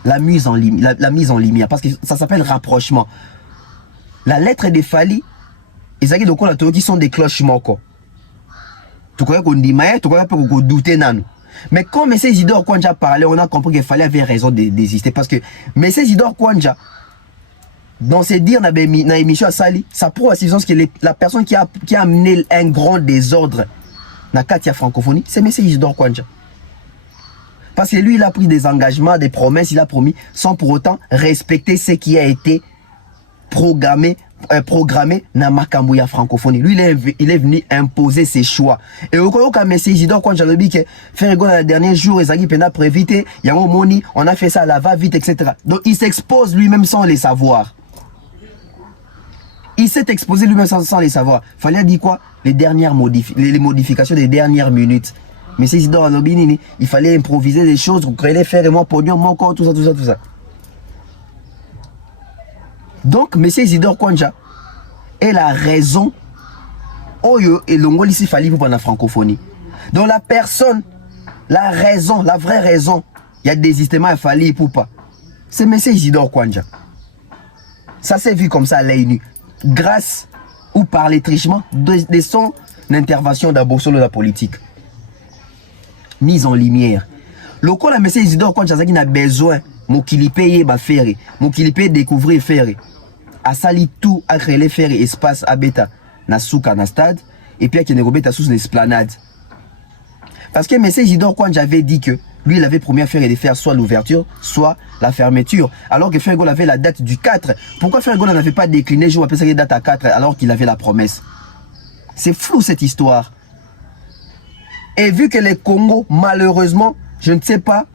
La mise en lumière, parce que ça s'appelle rapprochement. La lettre de Fally, ils donc on qui sont des cloches moko. Tu crois qu'on dit mais tu crois qu'on douter nan. Mais quand M. Isidore Kwanja parlait, on a compris que Fally avait raison de désister parce que M. Isidore Kwanja, dans ses dires dans l'émission à Sali, ça prouve à que la personne qui a amené un grand désordre dans Katia francophonie, c'est M. Isidore Kwanja. Parce que lui, il a pris des engagements, des promesses, il a promis, sans pour autant respecter ce qui a été programmé dans Makambouya francophonie. Lui, il est venu imposer ses choix. Et au cas où M. Isidore Kwanja le dit que Ferrego dans les derniers jours, Ezagi Pena prévité, il y a un moni, on a fait ça à la va-vite, etc. Donc il s'expose lui-même sans les savoir. Il s'est exposé lui-même sans les savoir. Fallait dire quoi? Les modifications des dernières minutes. Mais c'est Isidore Alobinini, il fallait improviser des choses, créer faire et moi, pognon, mon corps, tout ça. Donc, M. Isidore Kwanja est la raison Oyo et Longo ici Fally Ipupa dans la francophonie. Donc la personne, la raison, la vraie raison, il y a des systèmes à Fally Ipupa. C'est M. Isidore Kwanja. Ça s'est vu comme ça à l'œil nu. Grâce ou par les trichements de son intervention d'abord sur la politique. Mise en lumière. Le cas de M. Isidore Kwanja qui a besoin, qu'il paye faire, qu'il paye découvrir faire. A sali tout, a créé les faire espace à bêta, na souka na stade, et puis à qui ne sous une esplanade. Parce que M. Isidore Kwanja avait dit que lui, il avait promis à faire soit l'ouverture, soit la fermeture. Alors que Ferrego avait la date du 4. Pourquoi Ferrego n'avait pas décliné, je appelle ça la date à 4, alors qu'il avait la promesse? C'est flou cette histoire. Et vu que les Congo, malheureusement, je ne sais pas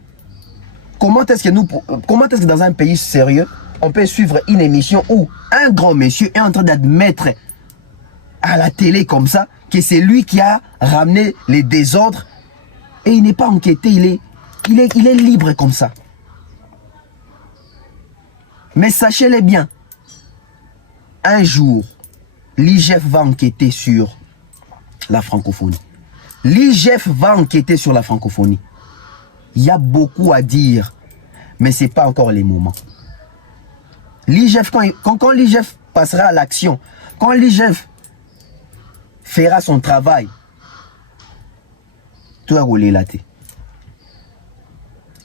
comment est-ce que dans un pays sérieux, on peut suivre une émission où un grand monsieur est en train d'admettre à la télé comme ça que c'est lui qui a ramené les désordres et il n'est pas enquêté, il est libre comme ça. Mais sachez-le bien, un jour, l'IGF va enquêter sur la francophonie. L'IGF va enquêter sur la francophonie. Il y a beaucoup à dire, mais ce n'est pas encore les moments. L'IGF, quand l'IGF passera à l'action, quand l'IGF fera son travail, tout a roulé la tête.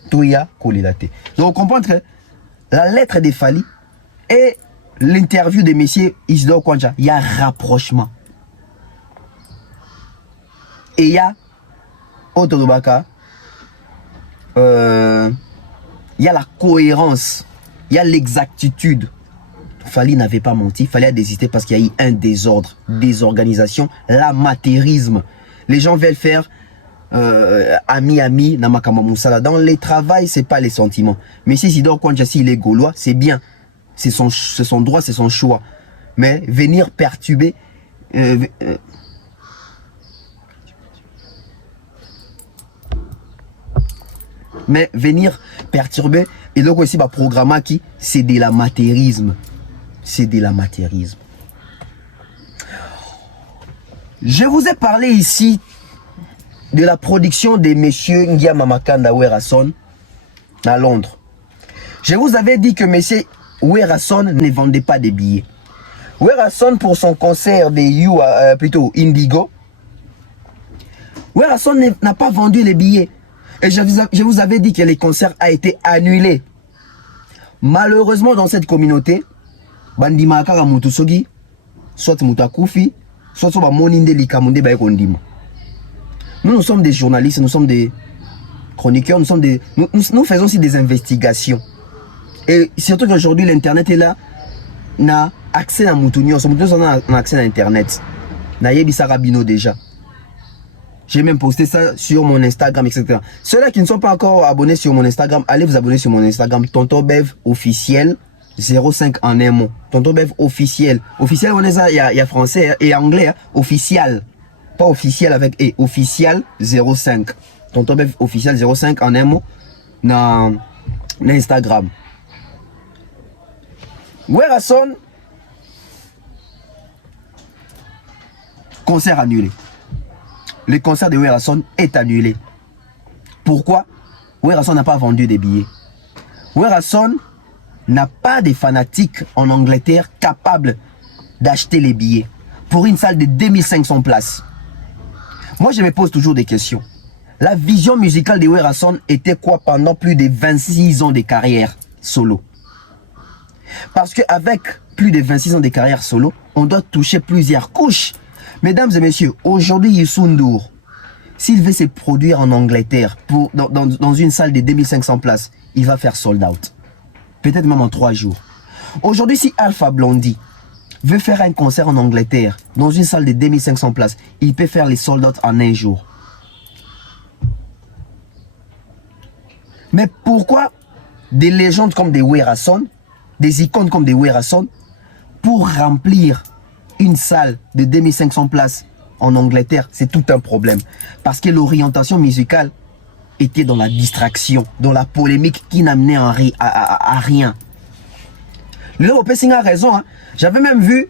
Tout a roulé la tête. Donc on comprend que la lettre de Fally et l'interview de M. Isidore Kwanja, il y a rapprochement. Et il y a Otodobaka, il y a la cohérence, il y a l'exactitude. Fally n'avait pas menti, Fally a désisté parce qu'il y a eu un désordre, désorganisation, l'amateurisme. Les gens veulent faire ami, Namakama Moussala. Dans les travails, c'est pas les sentiments. Mais si Isidore Kouandjassi, il est gaulois, c'est bien. C'est son droit, c'est son choix. Mais venir perturber... mais venir perturber, et donc aussi, programme qui, c'est de l'amateurisme. C'est de l'amateurisme. Je vous ai parlé ici de la production des messieurs Ngia Mamakanda Werason à Londres. Je vous avais dit que messieurs Werason ne vendait pas des billets. Werason, pour son concert des plutôt Indigo, Werason n'a pas vendu les billets. Et je vous avais dit que les concerts a été annulés. Malheureusement, dans cette communauté, Bandima Kara Mutusogi, soit Mutakufi, soit Moninde Likamunde Baekondima. Nous sommes des journalistes, nous sommes des chroniqueurs, nous faisons aussi des investigations. Et surtout qu'aujourd'hui, l'Internet est là, on a accès à Moutounion, on a accès à l'Internet. Nayebi Sarabino déjà. J'ai même posté ça sur mon Instagram, etc. Ceux-là qui ne sont pas encore abonnés sur mon Instagram, allez vous abonner sur mon Instagram, Tonton Bev officiel 05 en un mot. Tonton Bev officiel. Officiel, on est ça, il y a français et anglais, hein, officiel. Pas officiel avec E, officiel 05. Tonton Bev officiel 05 en un mot dans Instagram. Werason, concert annulé. Le concert de Werason est annulé. Pourquoi? Werason n'a pas vendu des billets. Werason n'a pas de fanatiques en Angleterre capables d'acheter les billets pour une salle de 2500 places. Moi, je me pose toujours des questions. La vision musicale de Werason était quoi pendant plus de 26 ans de carrière solo? Parce qu'avec plus de 26 ans de carrière solo, on doit toucher plusieurs couches. Mesdames et messieurs, aujourd'hui, Youssou N'Dour, s'il veut se produire en Angleterre dans une salle de 2500 places, il va faire sold out. Peut-être même en 3 jours. Aujourd'hui, si Alpha Blondy veut faire un concert en Angleterre, dans une salle de 2500 places, il peut faire les sold out en 1 jour. Mais pourquoi des légendes comme des Werason, des icônes comme des Werason, pour remplir une salle de 2500 places en Angleterre, c'est tout un problème. Parce que l'orientation musicale était dans la distraction, dans la polémique qui n'amenait à rien. Le Lopessing a raison. Hein. J'avais même vu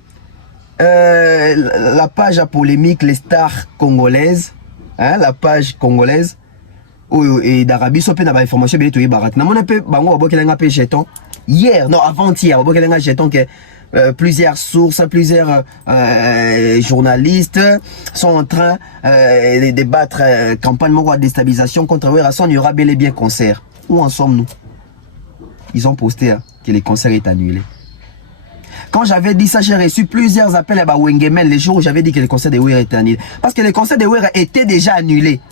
la page à polémique, les stars congolaises, hein, la page congolaise, et d'Arabie, so pe na ba information bele toye barat. Na mona pe bango babokelenga pe jeton hier, non avant-hier, babokelenga jeton que plusieurs sources, plusieurs journalistes sont en train de débattre campagne de déstabilisation contre Werason. Il y aura bel et bien concert. Où en sommes-nous? Ils ont posté hein, que les concerts est annulé. Quand j'avais dit ça, j'ai reçu plusieurs appels à Wengemen les jours où j'avais dit que les concerts de Wera étaient annulés. Parce que les concerts de Wera étaient déjà annulés.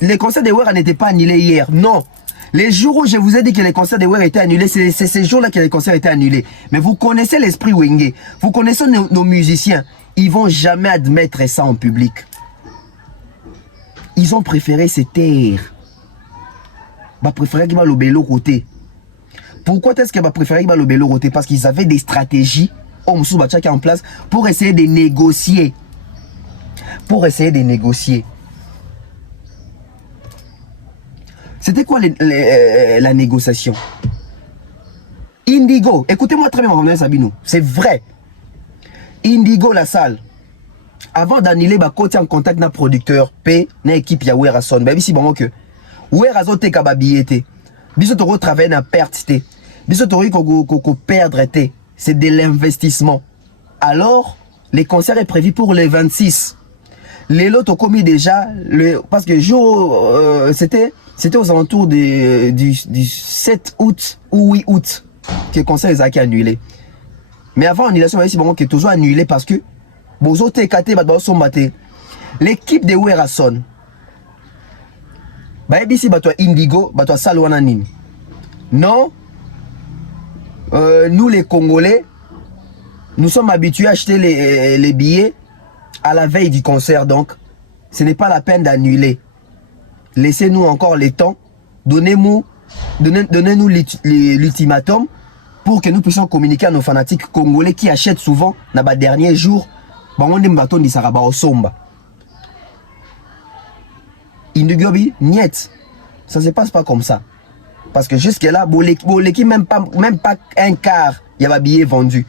Les concerts de Wera n'étaient pas annulés hier. Non. Les jours où je vous ai dit que les concerts de Wera étaient annulés, c'est ces jours-là que les concerts étaient annulés. Mais vous connaissez l'esprit Wenge. Vous connaissez nos musiciens. Ils vont jamais admettre ça en public. Ils ont préféré se taire. Bah préféré qu'ils le bélo côté. Pourquoi est-ce qu'ils préféré qu'ils le bélo côté? Parce qu'ils avaient des stratégies en place pour essayer de négocier. C'était quoi la négociation? Indigo, écoutez-moi très bien, Mme Sabino, c'est vrai. Indigo, la salle, avant d'annuler, côté en contact d'un producteur, P, une équipe ya Werason, bah ici bon que Werason te kababiyete, biso to travailler na perte te, biso to ko perdre te, c'est de l'investissement. Alors, les concerts est prévu pour les 26. Les lots ont commis déjà parce que jour c'était aux alentours du 7 août ou 8 août que le concert est annulé. Mais avant annulation, c'est bon que toujours annulé parce que l'équipe de Werason Baebisi bato Indigo, bato Salwana nini. Non, nous les Congolais, nous sommes habitués à acheter les billets à la veille du concert, donc ce n'est pas la peine d'annuler. Laissez-nous encore le temps, donnez-nous l'ultimatum pour que nous puissions communiquer à nos fanatiques congolais qui achètent souvent dans les derniers jours. Indigobi, niet, ça ne se passe pas comme ça. Parce que jusque-là, même pas un quart, il y a des billets vendus.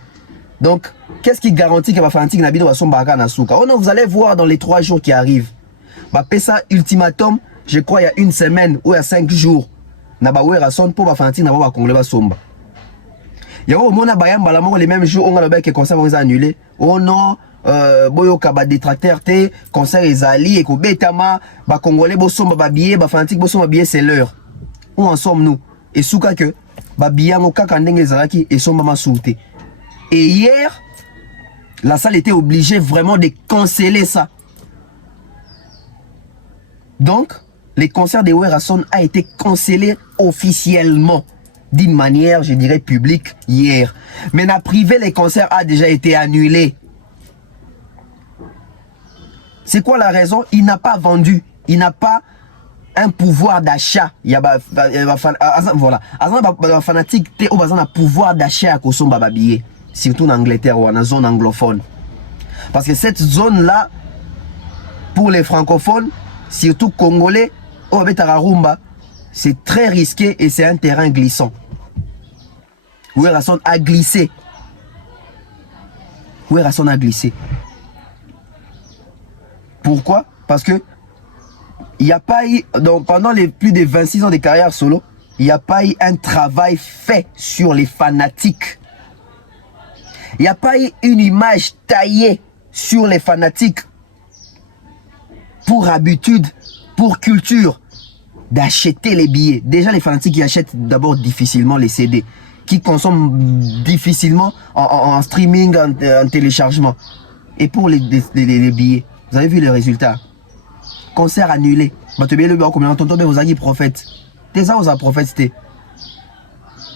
Donc, qu'est-ce qui garantit que les fanatiques va somba na souka? Oh non, vous allez voir dans les 3 jours qui arrivent. Bah, ça ultimatum, je crois il y a 1 semaine ou il y a 5 jours. Na ba wera son pour les fanatiques na ba congolais ba somba. Il y a au mona bayamba la mort les mêmes jours on a le bec que concert va annulé. Oh non, boyo kaba détracteur té concert ezali et ko betama ba congolais bo somba ba billet ba fanatique bo somba billet c'est l'heure. Où en sommes-nous? Et souka que ba billet ngo kaka ndenge ezalaki et somba ma souté. Et hier la salle était obligée vraiment de canceller ça. Donc les concerts de Werason a été cancellé officiellement d'une manière, je dirais, publique hier. Mais la privé, les concerts a déjà été annulé. C'est quoi la raison? Il n'a pas vendu. Il n'a pas un pouvoir d'achat. Il y a voilà. Les fanatiques ont un pouvoir d'achat à consommer des billets. Surtout en Angleterre ou en zone anglophone. Parce que cette zone-là, pour les francophones, surtout congolais, c'est très risqué et c'est un terrain glissant. Werason a glissé. Werason a glissé. Pourquoi? Parce que il n'y a pas eu, donc pendant les plus de 26 ans de carrière solo, il n'y a pas eu un travail fait sur les fanatiques. Il n'y a pas eu une image taillée sur les fanatiques pour habitude, pour culture d'acheter les billets. Déjà les fanatiques qui achètent d'abord difficilement les CD, qui consomment difficilement en streaming, en téléchargement. Et pour les billets, vous avez vu les résultats? Concert annulé. Vous avez prophète. T'es ça, vous avez prophète.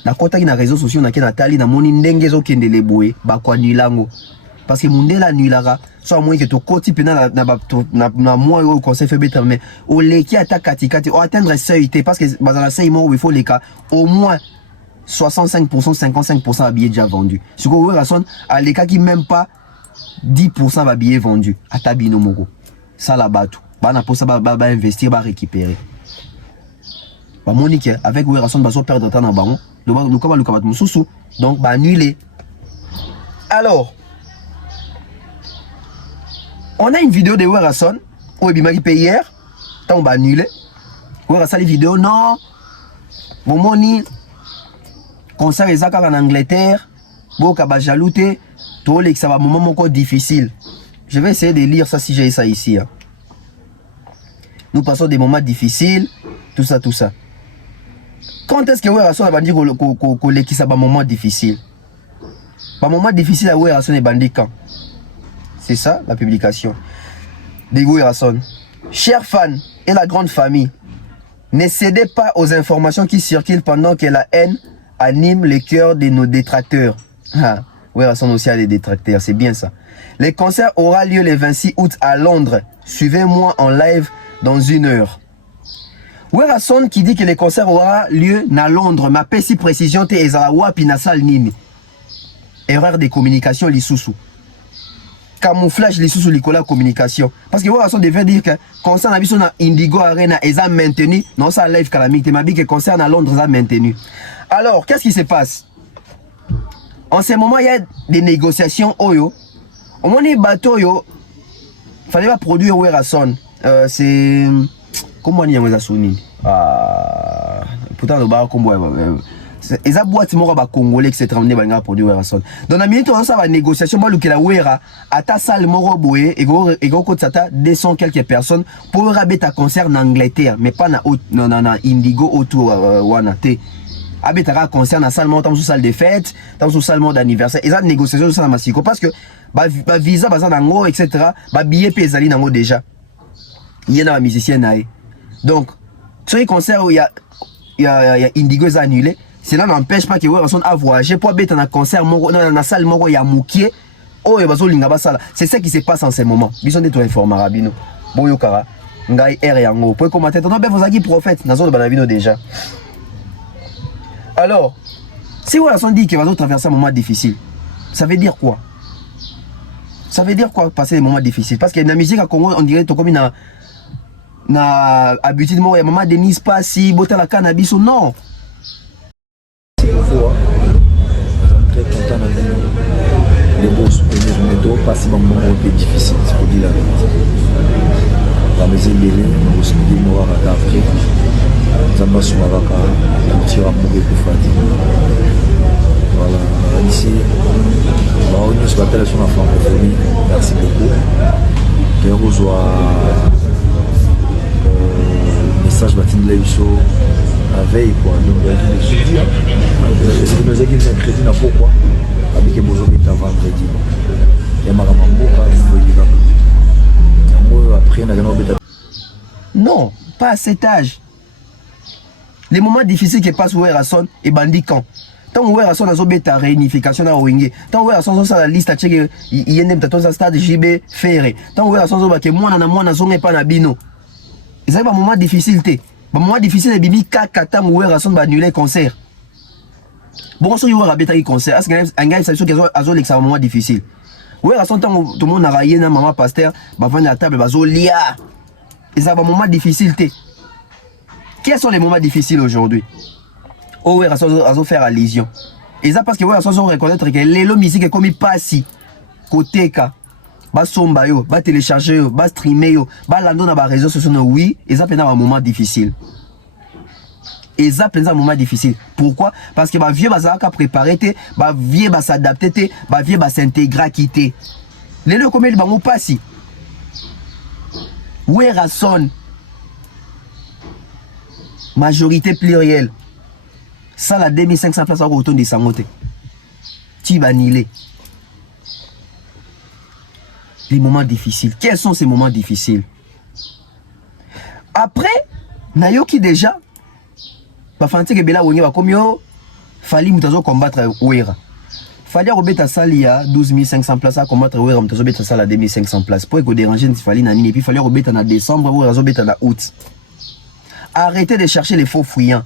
Na kota qui na réseaux sociaux na Nathalie na moni ndenge zo kende le boye ba kwa nilango. Parce que mundela nuilara soit moins que to koti pena na moi au conseil fait bête mais au leki ata katikati o atteindre seuil parce que dans la seuil il faut les cas au moins 65% 55% de billets déjà vendus. Ce que Werason a les cas qui même pas 10% de billets vendus à tabino moko. Ça la batou. Ba na pour ça ba investir ba récupérer. Ba monique avec Werason ba so perdre temps na bango. Donc bah annulé. Alors on a une vidéo de Werason où il paye hier. Tant bah annulé. Werason les vidéos non. Bon moni concert les en Angleterre. Bon kaba jalouté. Tout les que ça va moment encore difficile. Je vais essayer de lire ça si j'ai ça ici. Hein. Nous passons des moments difficiles. Tout ça, tout ça. Quand est-ce que Werason a bandit qui ça un moment difficile? Un moment difficile à Werason est bandit quand? C'est ça la publication de Werason. Chers fans et la grande famille, ne cédez pas aux informations qui circulent pendant que la haine anime les cœurs de nos détracteurs. Ah, Werason aussi a des détracteurs, c'est bien ça. Le concert aura lieu le 26 août à Londres. Suivez-moi en live dans 1 heure. Werason qui dit que le concert aura lieu à Londres, ma si précision te ezala wapi na salle nini. Erreur de communication lisusu. Camouflage lisusu likola communication. Parce que Werason devait dire que concert na biso na Indigo Arena est maintenu, non ça live calamité, ma que concert à Londres est maintenu. Alors, qu'est-ce qui se passe? En ce moment, il y a des négociations oyo. Au moins les bateaux yo, fallait pas produire Werason. C'est comment on dit en Zazuni? Pourtant le bar combo et ça boîte mora ba congolais etc. on est ba produire Werason. Dans la minute on ça va négociation ba lukela wera ata salle moro boye et go ko tsata 200 quelques personnes pour rabet ta concert en Angleterre mais pas na Indigo autour wana te. Abetara concert na salle moro salle de fête, dans salle d'anniversaire. Et ça négociation ça na masiko parce que ba visa baza nango etc. ba billet pe ezali nango déjà. Il y a un musicien naé. Donc Sur les concerts où il y a Indigo est annulé, cela n'empêche pas que Wera Son a voyagé pour être dans un concert, dans la salle, il y a Moukié. Oh, c'est ça qui se passe en ce moment. Ils ont des informés, Rabino. Bon, Yokara. Ngai R Yango. Pour commenter, non, ben vous avez prophète. Dans la vidéo déjà. Alors, si Wera Son dit qu'il va traverser un moment difficile, ça veut dire quoi? Ça veut dire quoi passer des moments difficiles? Parce que la musique à Congo, on dirait comme une habitude, il y a maman Denise pas si botter la cannabis ou non. C'est pourquoi très content de les beaux souvenirs métaux, passer un moment difficile, c'est pour dire la vérité. Dans mes élèves, nous sommes des noirs à l'Afrique, nous avons su Maraka, nous tirons à mourir pour fatiguer. Voilà, ici, nous sommes battus sur la francophonie, merci beaucoup. Et on reçoit message Batine Leïcho la veille quoi. Donc je me disais qu'il mercredi n'a pourquoi avec les beaux est avant vendredi. Et ma maman après on a gagné. Non, pas à cet âge. Les moments difficiles qui passent Wera Son et bandit quand. Tant Wera Son a zobé ta réunification à Wenge. Tant Wera Son sur la liste à checker il y a une tâton stade JB Ferré. Tant Wera Son zoba que moi na zonge pas na bino. Et ça va un moment difficile té. Un moment difficile et bibi kaka tant Wera Son va annuler concert. Bon so Wera beta concert. Est-ce que un gars ça sûr qu'ils azo l'ex un moment difficile. Wera Son tant tout le monde a raillé na maman pasteur va vendre la table va zo lia. Et ça va un moment difficile té. Quels sont les moments difficiles aujourd'hui? Oh Wera Son azo faire allusion. Et ça parce que Wera Son reconnaître que les musique est comme pas si côté ka. Ba somba yo, ba télécharger yo, ba streamer yo, ba lando na ba réseaux sociaux oui, et ça pendant un moment difficile. Et ça pendant un moment difficile. Pourquoi? Parce que ba vieux ba ça ka préparer té, ba vieux ba s'adapter té, ba vieux ba s'intégrer quitter. Les deux comme ils ba mo pas si. Wera Son majorité plurielle. Ça la 2500 places autour de Sangote. Tibanilé. Les moments difficiles. Quels sont ces moments difficiles? Après, Nayoki déjà, Bafanti Bela Wenge va comme yo, fallait mutazo combattre Wera. Fallait robeta salia 12 500 places à combattre Wera, mutazo beta sala 2500 places. Pour que déranger, il fallait nani et puis fallait robeta na décembre, Wera zo beta na août. Arrêtez de chercher les faux fouillants.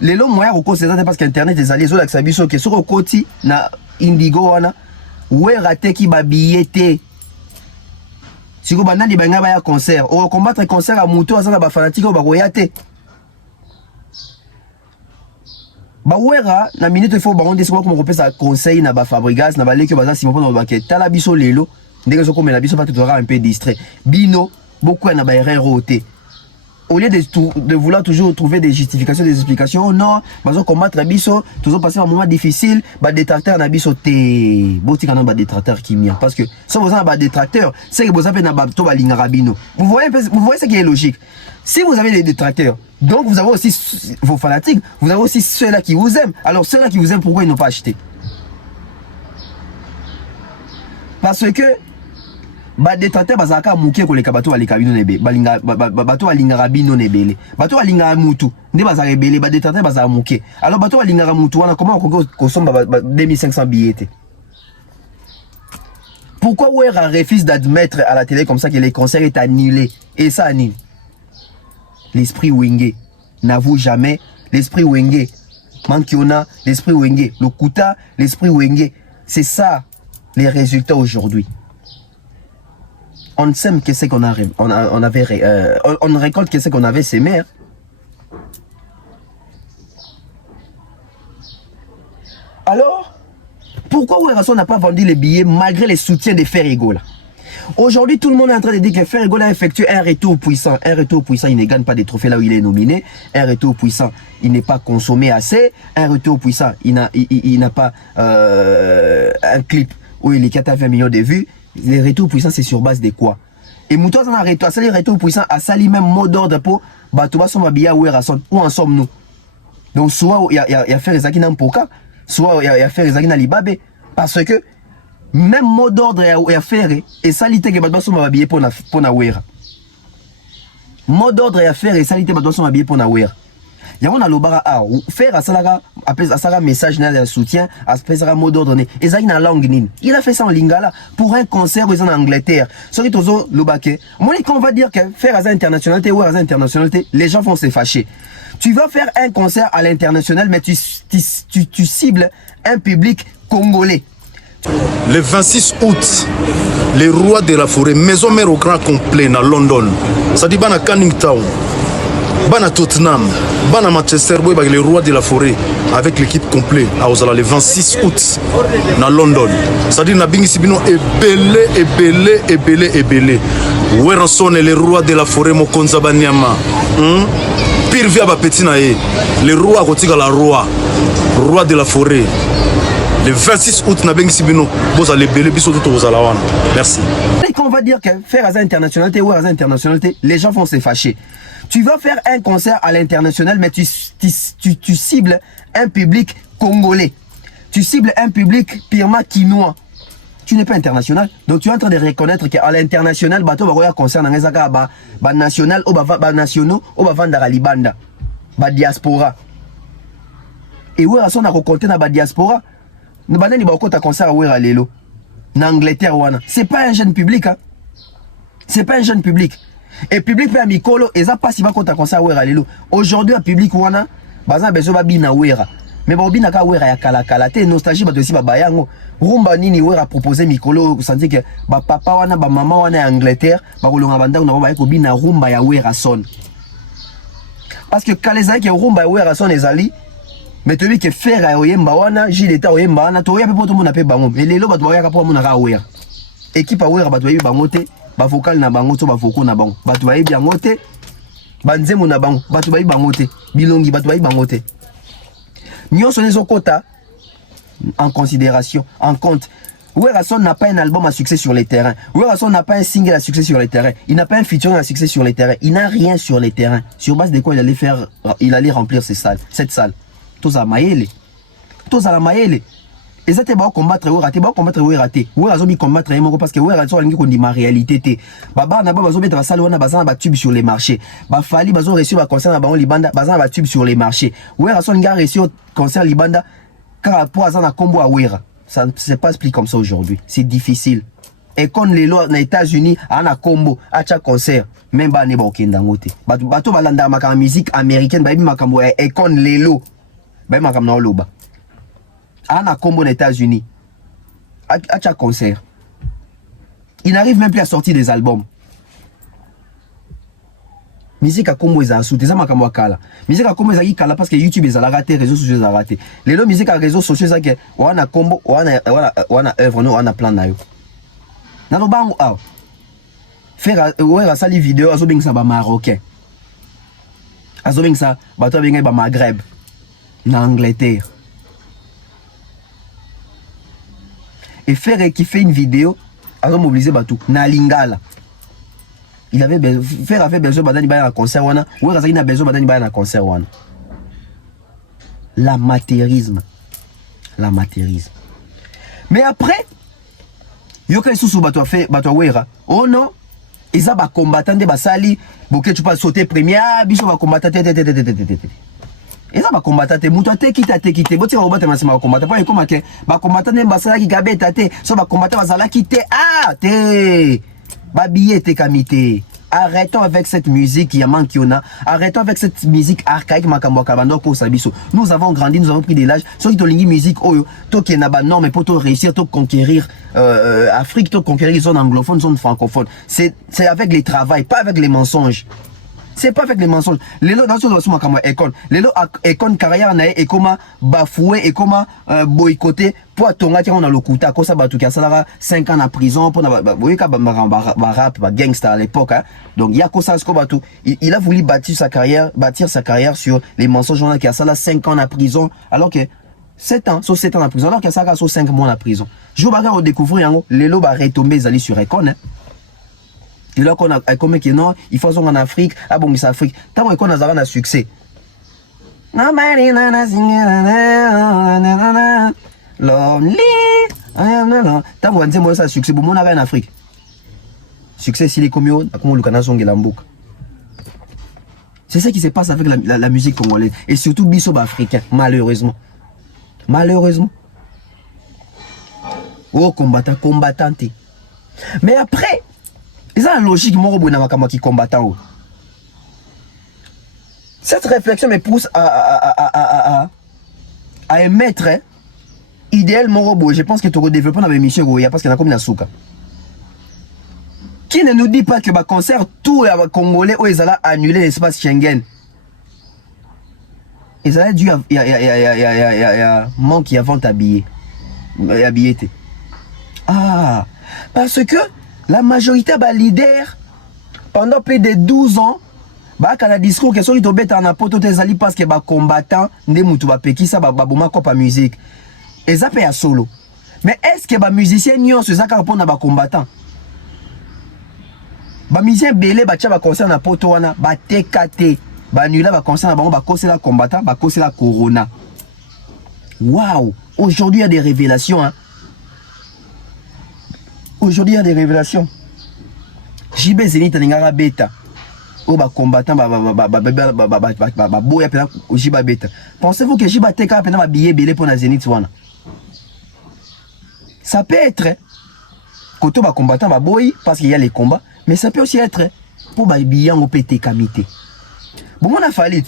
Les longs moyens au c'est parce qu'internet est allé sur l'axabiso qui sur le côté na Indigo wana. Wera te ki ba billet. Si vous avez un concert, on va combattre un concert à Mouto, à ba fanatique ou ba royate. Ba Wera, na minute il faut ba on décide comment on peut ça conseil na ba Fabregas, na ba leki ba si mon ba ke tala biso lelo, ndenge so comme la biso pas tu seras un peu distrait. Bino, beaucoup na ba erreur roté. Au lieu de vouloir toujours trouver des justifications, des explications, non, parce que combattre Bisso, toujours passer un moment difficile, bah détracteur na Bisso té, boti quand ba détracteur qui mien, parce que ça vous avez un détracteur, c'est que vous avez un bateau à l'ingarabino. Vous voyez ce qui est logique. Si vous avez des détracteurs, donc vous avez aussi vos fanatiques, vous avez aussi ceux-là qui vous aiment. Alors ceux-là qui vous aiment, pourquoi ils n'ont pas acheté? Parce que ba détracteur bazaka muke ko leka bato aleka bino nebe balinga bato alinga rabino nebele bato alinga mutu nde bazaka ebele ba détracteur bazaka muke alors bato alinga mutu wana comment on consommer 2500 billets? Pourquoi Wera refuse d'admettre à la télé comme ça que les concerts est annulés et ça annule? L'esprit Wenge n'avoue jamais. L'esprit Wenge Mankiona, l'esprit Wenge Lokuta, l'esprit Wenge, c'est ça les résultats aujourd'hui. On sème qu'est-ce qu'on a, on récolte qu'est-ce qu'on avait semé. Alors, pourquoi Wera Son n'a pas vendu les billets malgré les soutiens des Ferrigo là? Aujourd'hui, tout le monde est en train de dire que Ferrigo a effectué un retour puissant. Un retour puissant, il ne gagne pas des trophées là où il est nominé. Un retour puissant, il n'est pas consommé assez. Un retour puissant, il n'a pas un clip où il est 80 millions de vues. Les retours puissants, c'est sur base de quoi? Et Moutoua, ça a les retours puissants, à sali même mot d'ordre pour Batouba son babia ou Wera Son. Où en sommes-nous? Donc, soit il y a fait les Akina Mpoka, soit il y a fait les Akina Libabe. Parce que, même mot d'ordre il y a fait, et salité que Batouba son babia pour na Wera. mot d'ordre ya faire esalite bato sont habillés pour na wera yango na lobara a faire asalaka asala message na soutien apesaka mot d'ordre ne ezali na langue nini il a fait ça en lingala pour un concert en Angleterre soki tozo lobake moni quand on va dire que faire asa internationalité ou asa internationalité les gens vont se fâcher. Tu vas faire un concert à l'international mais tu cibles un public congolais. Le 26 août, les rois de la forêt, maison mère au grand complet na London. Ça dit bana Canning Town, bana Tottenham, bana Manchester, les rois de la forêt avec l'équipe complète à Ozala le 26 août na London. Ça dit na bingi sibino ebele. Weranson et les rois de la forêt Mokonza Banyama. Pire via ba petit na ye. Les rois kotika la roi de la forêt. Le 26 août, merci. Quand on va dire que faire asa internationalité ou asa internationalité, les gens vont se fâcher. Tu vas faire un concert à l'international, mais tu cibles un public congolais. Tu cibles un public purement quinois. Tu n'es pas international. Donc tu es en train de reconnaître qu'à l'international, bateau va avoir un concert dans les national, ou nationaux, ou vendre libanda, diaspora. Et où est-ce qu'on a raconté dans la diaspora? Nous banani ba okota concert à Wera lelo na Angleterre wana. C'est pas un jeune public hein. C'est pas un jeune public. Et public pa mikolo eza pas si ba kota concert à Wera lelo. Aujourd'hui un public wana baza bezo ba bina Wera. Mais ba bina ka Wera ya kala te nostalgie ba dosi ba bayango. Rumba nini Wera proposer mikolo senti que ba papa wana ba maman wana en Angleterre ba kolonga banda na ba ko bina rumba ya Wera son. Parce que quand les aïe rumba ya Wera son ezali mais tu dis que faire à Oyemba wana, j'ai l'état Oyemba wana, tu pas tout le monde appelle bango. Et les lots bato ya pour mon ara Oyer. Équipe Oyer bato ya bangote, ba vocal na bango to ba vocal na bango. Bato ya bangote, banzemo na bango, bato ya bangote, bilongi bato ya bangote. Nyonso nezo kota en considération, en compte. Werason n'a pas un album à succès sur les terrains. Werason n'a pas un single à succès sur les terrains. Il n'a pas un featuring à succès sur les terrains. Il n'a rien sur les terrains. Sur base de quoi il allait remplir cette salle. Tous à maïle. Et ça, tu vas combattre ou rater, ou rater. Ou razobi combattre parce que ou razo alingi kondi ma réalité te. Baba na ba bazo mettre la salle wana bazana ba tube sur les marchés. Ba fali bazo reçu ba concert na ba libanda bazana ba tube sur les marchés. Ou razo nga reçu concert libanda car pour azana combo à Wera. Ça ne se passe plus comme ça aujourd'hui. C'est difficile. Et quand les lois aux États-Unis ana combo à chaque concert même ba ne ba okendangote. Bato balanda makama musique américaine ba bi makambo et quand les lois ba makam na loba. Ana combo aux États-Unis à chaque concert. Il n'arrive même plus à sortir des albums. Musique à combo ils a sous des makambo kala. Musique à combo ils kala parce que YouTube ils a raté, réseaux sociaux ils a raté. Les lots musique à réseaux sociaux ça que wana combo wana œuvre nous on a plan na yo. Na no bango ah. Faire ouais ça les vidéos azo bing ça ba marocain. Azo bing ça bato bing ba Maghreb. Na Angleterre. Et faire qui fait une vidéo à mobiliser batou na lingala. Il avait besoin badani ba na concert wana ou razaki na besoin badani ba na concert wana. L'amateurisme. Mais après yoka isusu bato fait bato wera. Oh non, ils a ba combattant de basali boké tu pas sauter première biso ba combattant eza ba combattant muto te kita boti ba combattant masima ba combattant pas comme que ba combattant ne basala ki gabeta te so ba combattant basala ki te te ba billet te kamite. Arrêtons avec cette musique qui a manqué. Arrêtons avec cette musique archaïque. Nous avons grandi, nous avons pris de l'âge. Ceux qui ont une musique, non, mais pour réussir, pour conquérir Afrique, pour conquérir zone anglophone, zone francophone. C'est avec les travails, pas avec les mensonges. C'est pas avec les mensonges. Les lots dans ce dossier comme Econ. Les lots Econ carrière nae et comment bafouer et comment boycotter pour tonga on a le coup ta ça batu qui ça 5 ans en prison pour voyez ka rap gangster à l'époque hein. Donc il y a ça ce batu il a voulu bâtir sa carrière sur les mensonges on a qui a ça là 5 ans en prison alors que 7 ans sur 7 ans en prison alors que ça a 5 mois en prison. Je vais regarder découvrir les lots va retomber les aller sur Econ hein. Et là qu'on a comme que non il faut en Afrique ah bon c'est Afrique tant qu'on a un succès lonely tant qu'on a ça succès bon on a en Afrique succès si les communes comme le canard sont la mboka C'est ça qui se passe avec la musique congolaise. Et surtout biso africain, malheureusement. Malheureusement. Oh, combattante. Mais après, c'est la logique, qui combattant. Cette réflexion me pousse à émettre idéal Morobo. Je pense que tu as développé dans l'émission parce qu'il y a comme Nasuka. Qui ne nous dit pas que le concert tout les Congolais où ils allaient annuler l'espace Schengen. Ils allaient dû il y a manque qui avant habillé. Ah, parce que la majorité des leaders pendant plus de 12 ans bah quand la discours que soki to beta na poto tezali parce que ba combattant nde mutu ba pekisa ba boma kopa musique eza pe ya solo. Mais est-ce que ba musicien nyonso ezaka répondre ba combattant ba musicien belé ba tia ba concert na poto wana ba TKT ba nula ba concert na bango ba kosela combattant ba kosela corona. Waouh, aujourd'hui il y a des révélations hein. Aujourd'hui il y a des révélations. JB Zenith n'ingara beta. Oh ba combattant boya pena Jiba beta. Pensez-vous que Jiba teka pena ba billet belé pour na Zenith wana? Ça peut être koto ba combattant ba boy parce qu'il y a les combats, mais ça peut aussi être pour ba billet en pété kamité. Bon on a fallait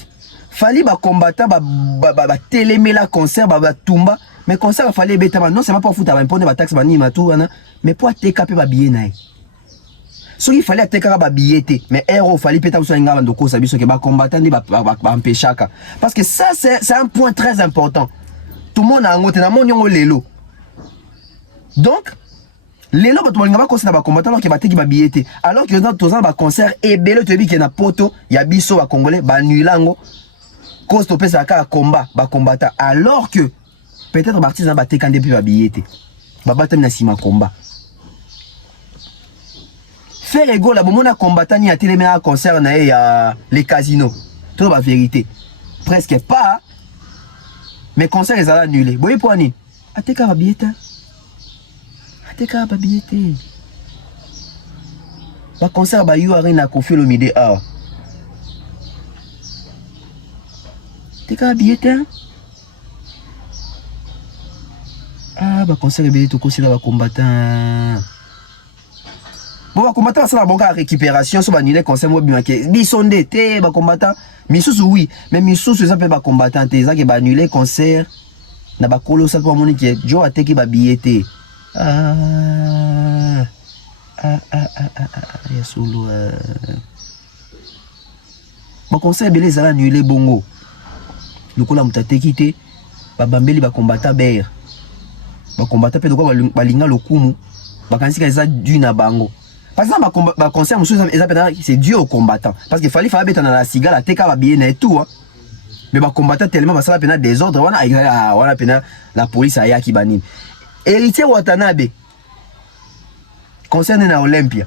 ba combattant ba télémé la concert ba tumba, mais concert a fallait beta non c'est pas pour foutre ba imposer ba taxe ba ni ma tout mais pour teka pe ba billet naï. Ce qu'il fallait attaquer ba billet mais héros fallait peut-être so ngaba ndoko sabiso que ba combattant ba empêchaka parce que ça c'est un point très important. Tout le monde a ngote na monyo lelo. Donc lelo bato ngaba ko na ba combattant alors que ba teki ba billet alors que dans tous ba concert et belo to bi ke na poto ya biso ba congolais ba nulango costo pesa ka combat ba combattant alors que peut-être ba artiste ba tekande puis ba billet ba batem na sima combat. Faire ego la bomona combattant ni a télémé à concert na ya les casinos. Tout la vérité. Presque pas. Mais concert ils allaient annuler. Boye pour ni. Ateka ba billet. Ateka ba billet. Ba concert ba yu arena Koffi Olomide a. Ateka ba billet. Ah ba concert billet to kosi la ba combattant. Bon, ba combattant ça la bonne récupération sur ba nile concert mo bimanke bisonde te ba combattant misusu oui mais misusu ça peut ba combattant te ça que ba annuler concert na ba kolo ça pour moni que jo ateki ba billet ya solo ba concert belé ça annuler bongo lokola mutateki te ba bambeli ba combattant ber ba combattant pe doko ba linga lokumu ba kansika ça du na bango. Par exemple, ma concert, c'est Dieu aux combattants. Parce qu'il fallait faire dans la cigale, la teka, la bien et tout. Mais ma combattant tellement, ça va des ordres, on a la police à Yaki Banin. Héritier Watanabe, concerne na Olympia.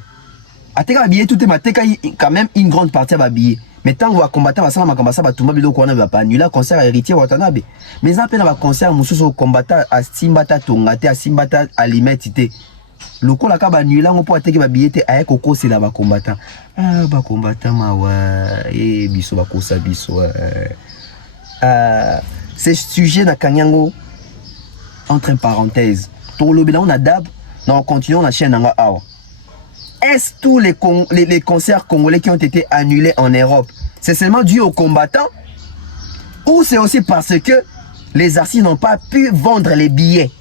A teka la billet, tout est ma teka, quand même une grande partie à billet. Mais tant que va combattant, ça va combattre, tout le monde va pas annuler concert à Héritier Watanabe. Mais ça peut avoir concert, monsieur au combattant à Simbata Tongate, à Simbata Alimetité. Le coup la kaba nuila on peut attaquer ba billet avec koko c'est là ba combattant ah ba combattant mawa et biso ba kosa biso ce sujet na kanyango entre parenthèses pour le bilan on a dab on continue on a chaîne nanga awa. Est-ce tous les concerts congolais qui ont été annulés en Europe c'est seulement dû aux combattants ou c'est aussi parce que les artistes n'ont pas pu vendre les billets?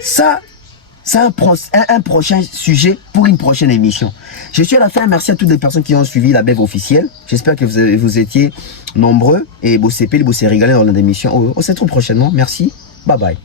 Ça c'est un prochain sujet pour une prochaine émission. Je suis à la fin. Merci à toutes les personnes qui ont suivi la BEV officielle. J'espère que vous étiez nombreux et vous s'est régalé dans l'émission. On se retrouve prochainement. Merci. Bye bye.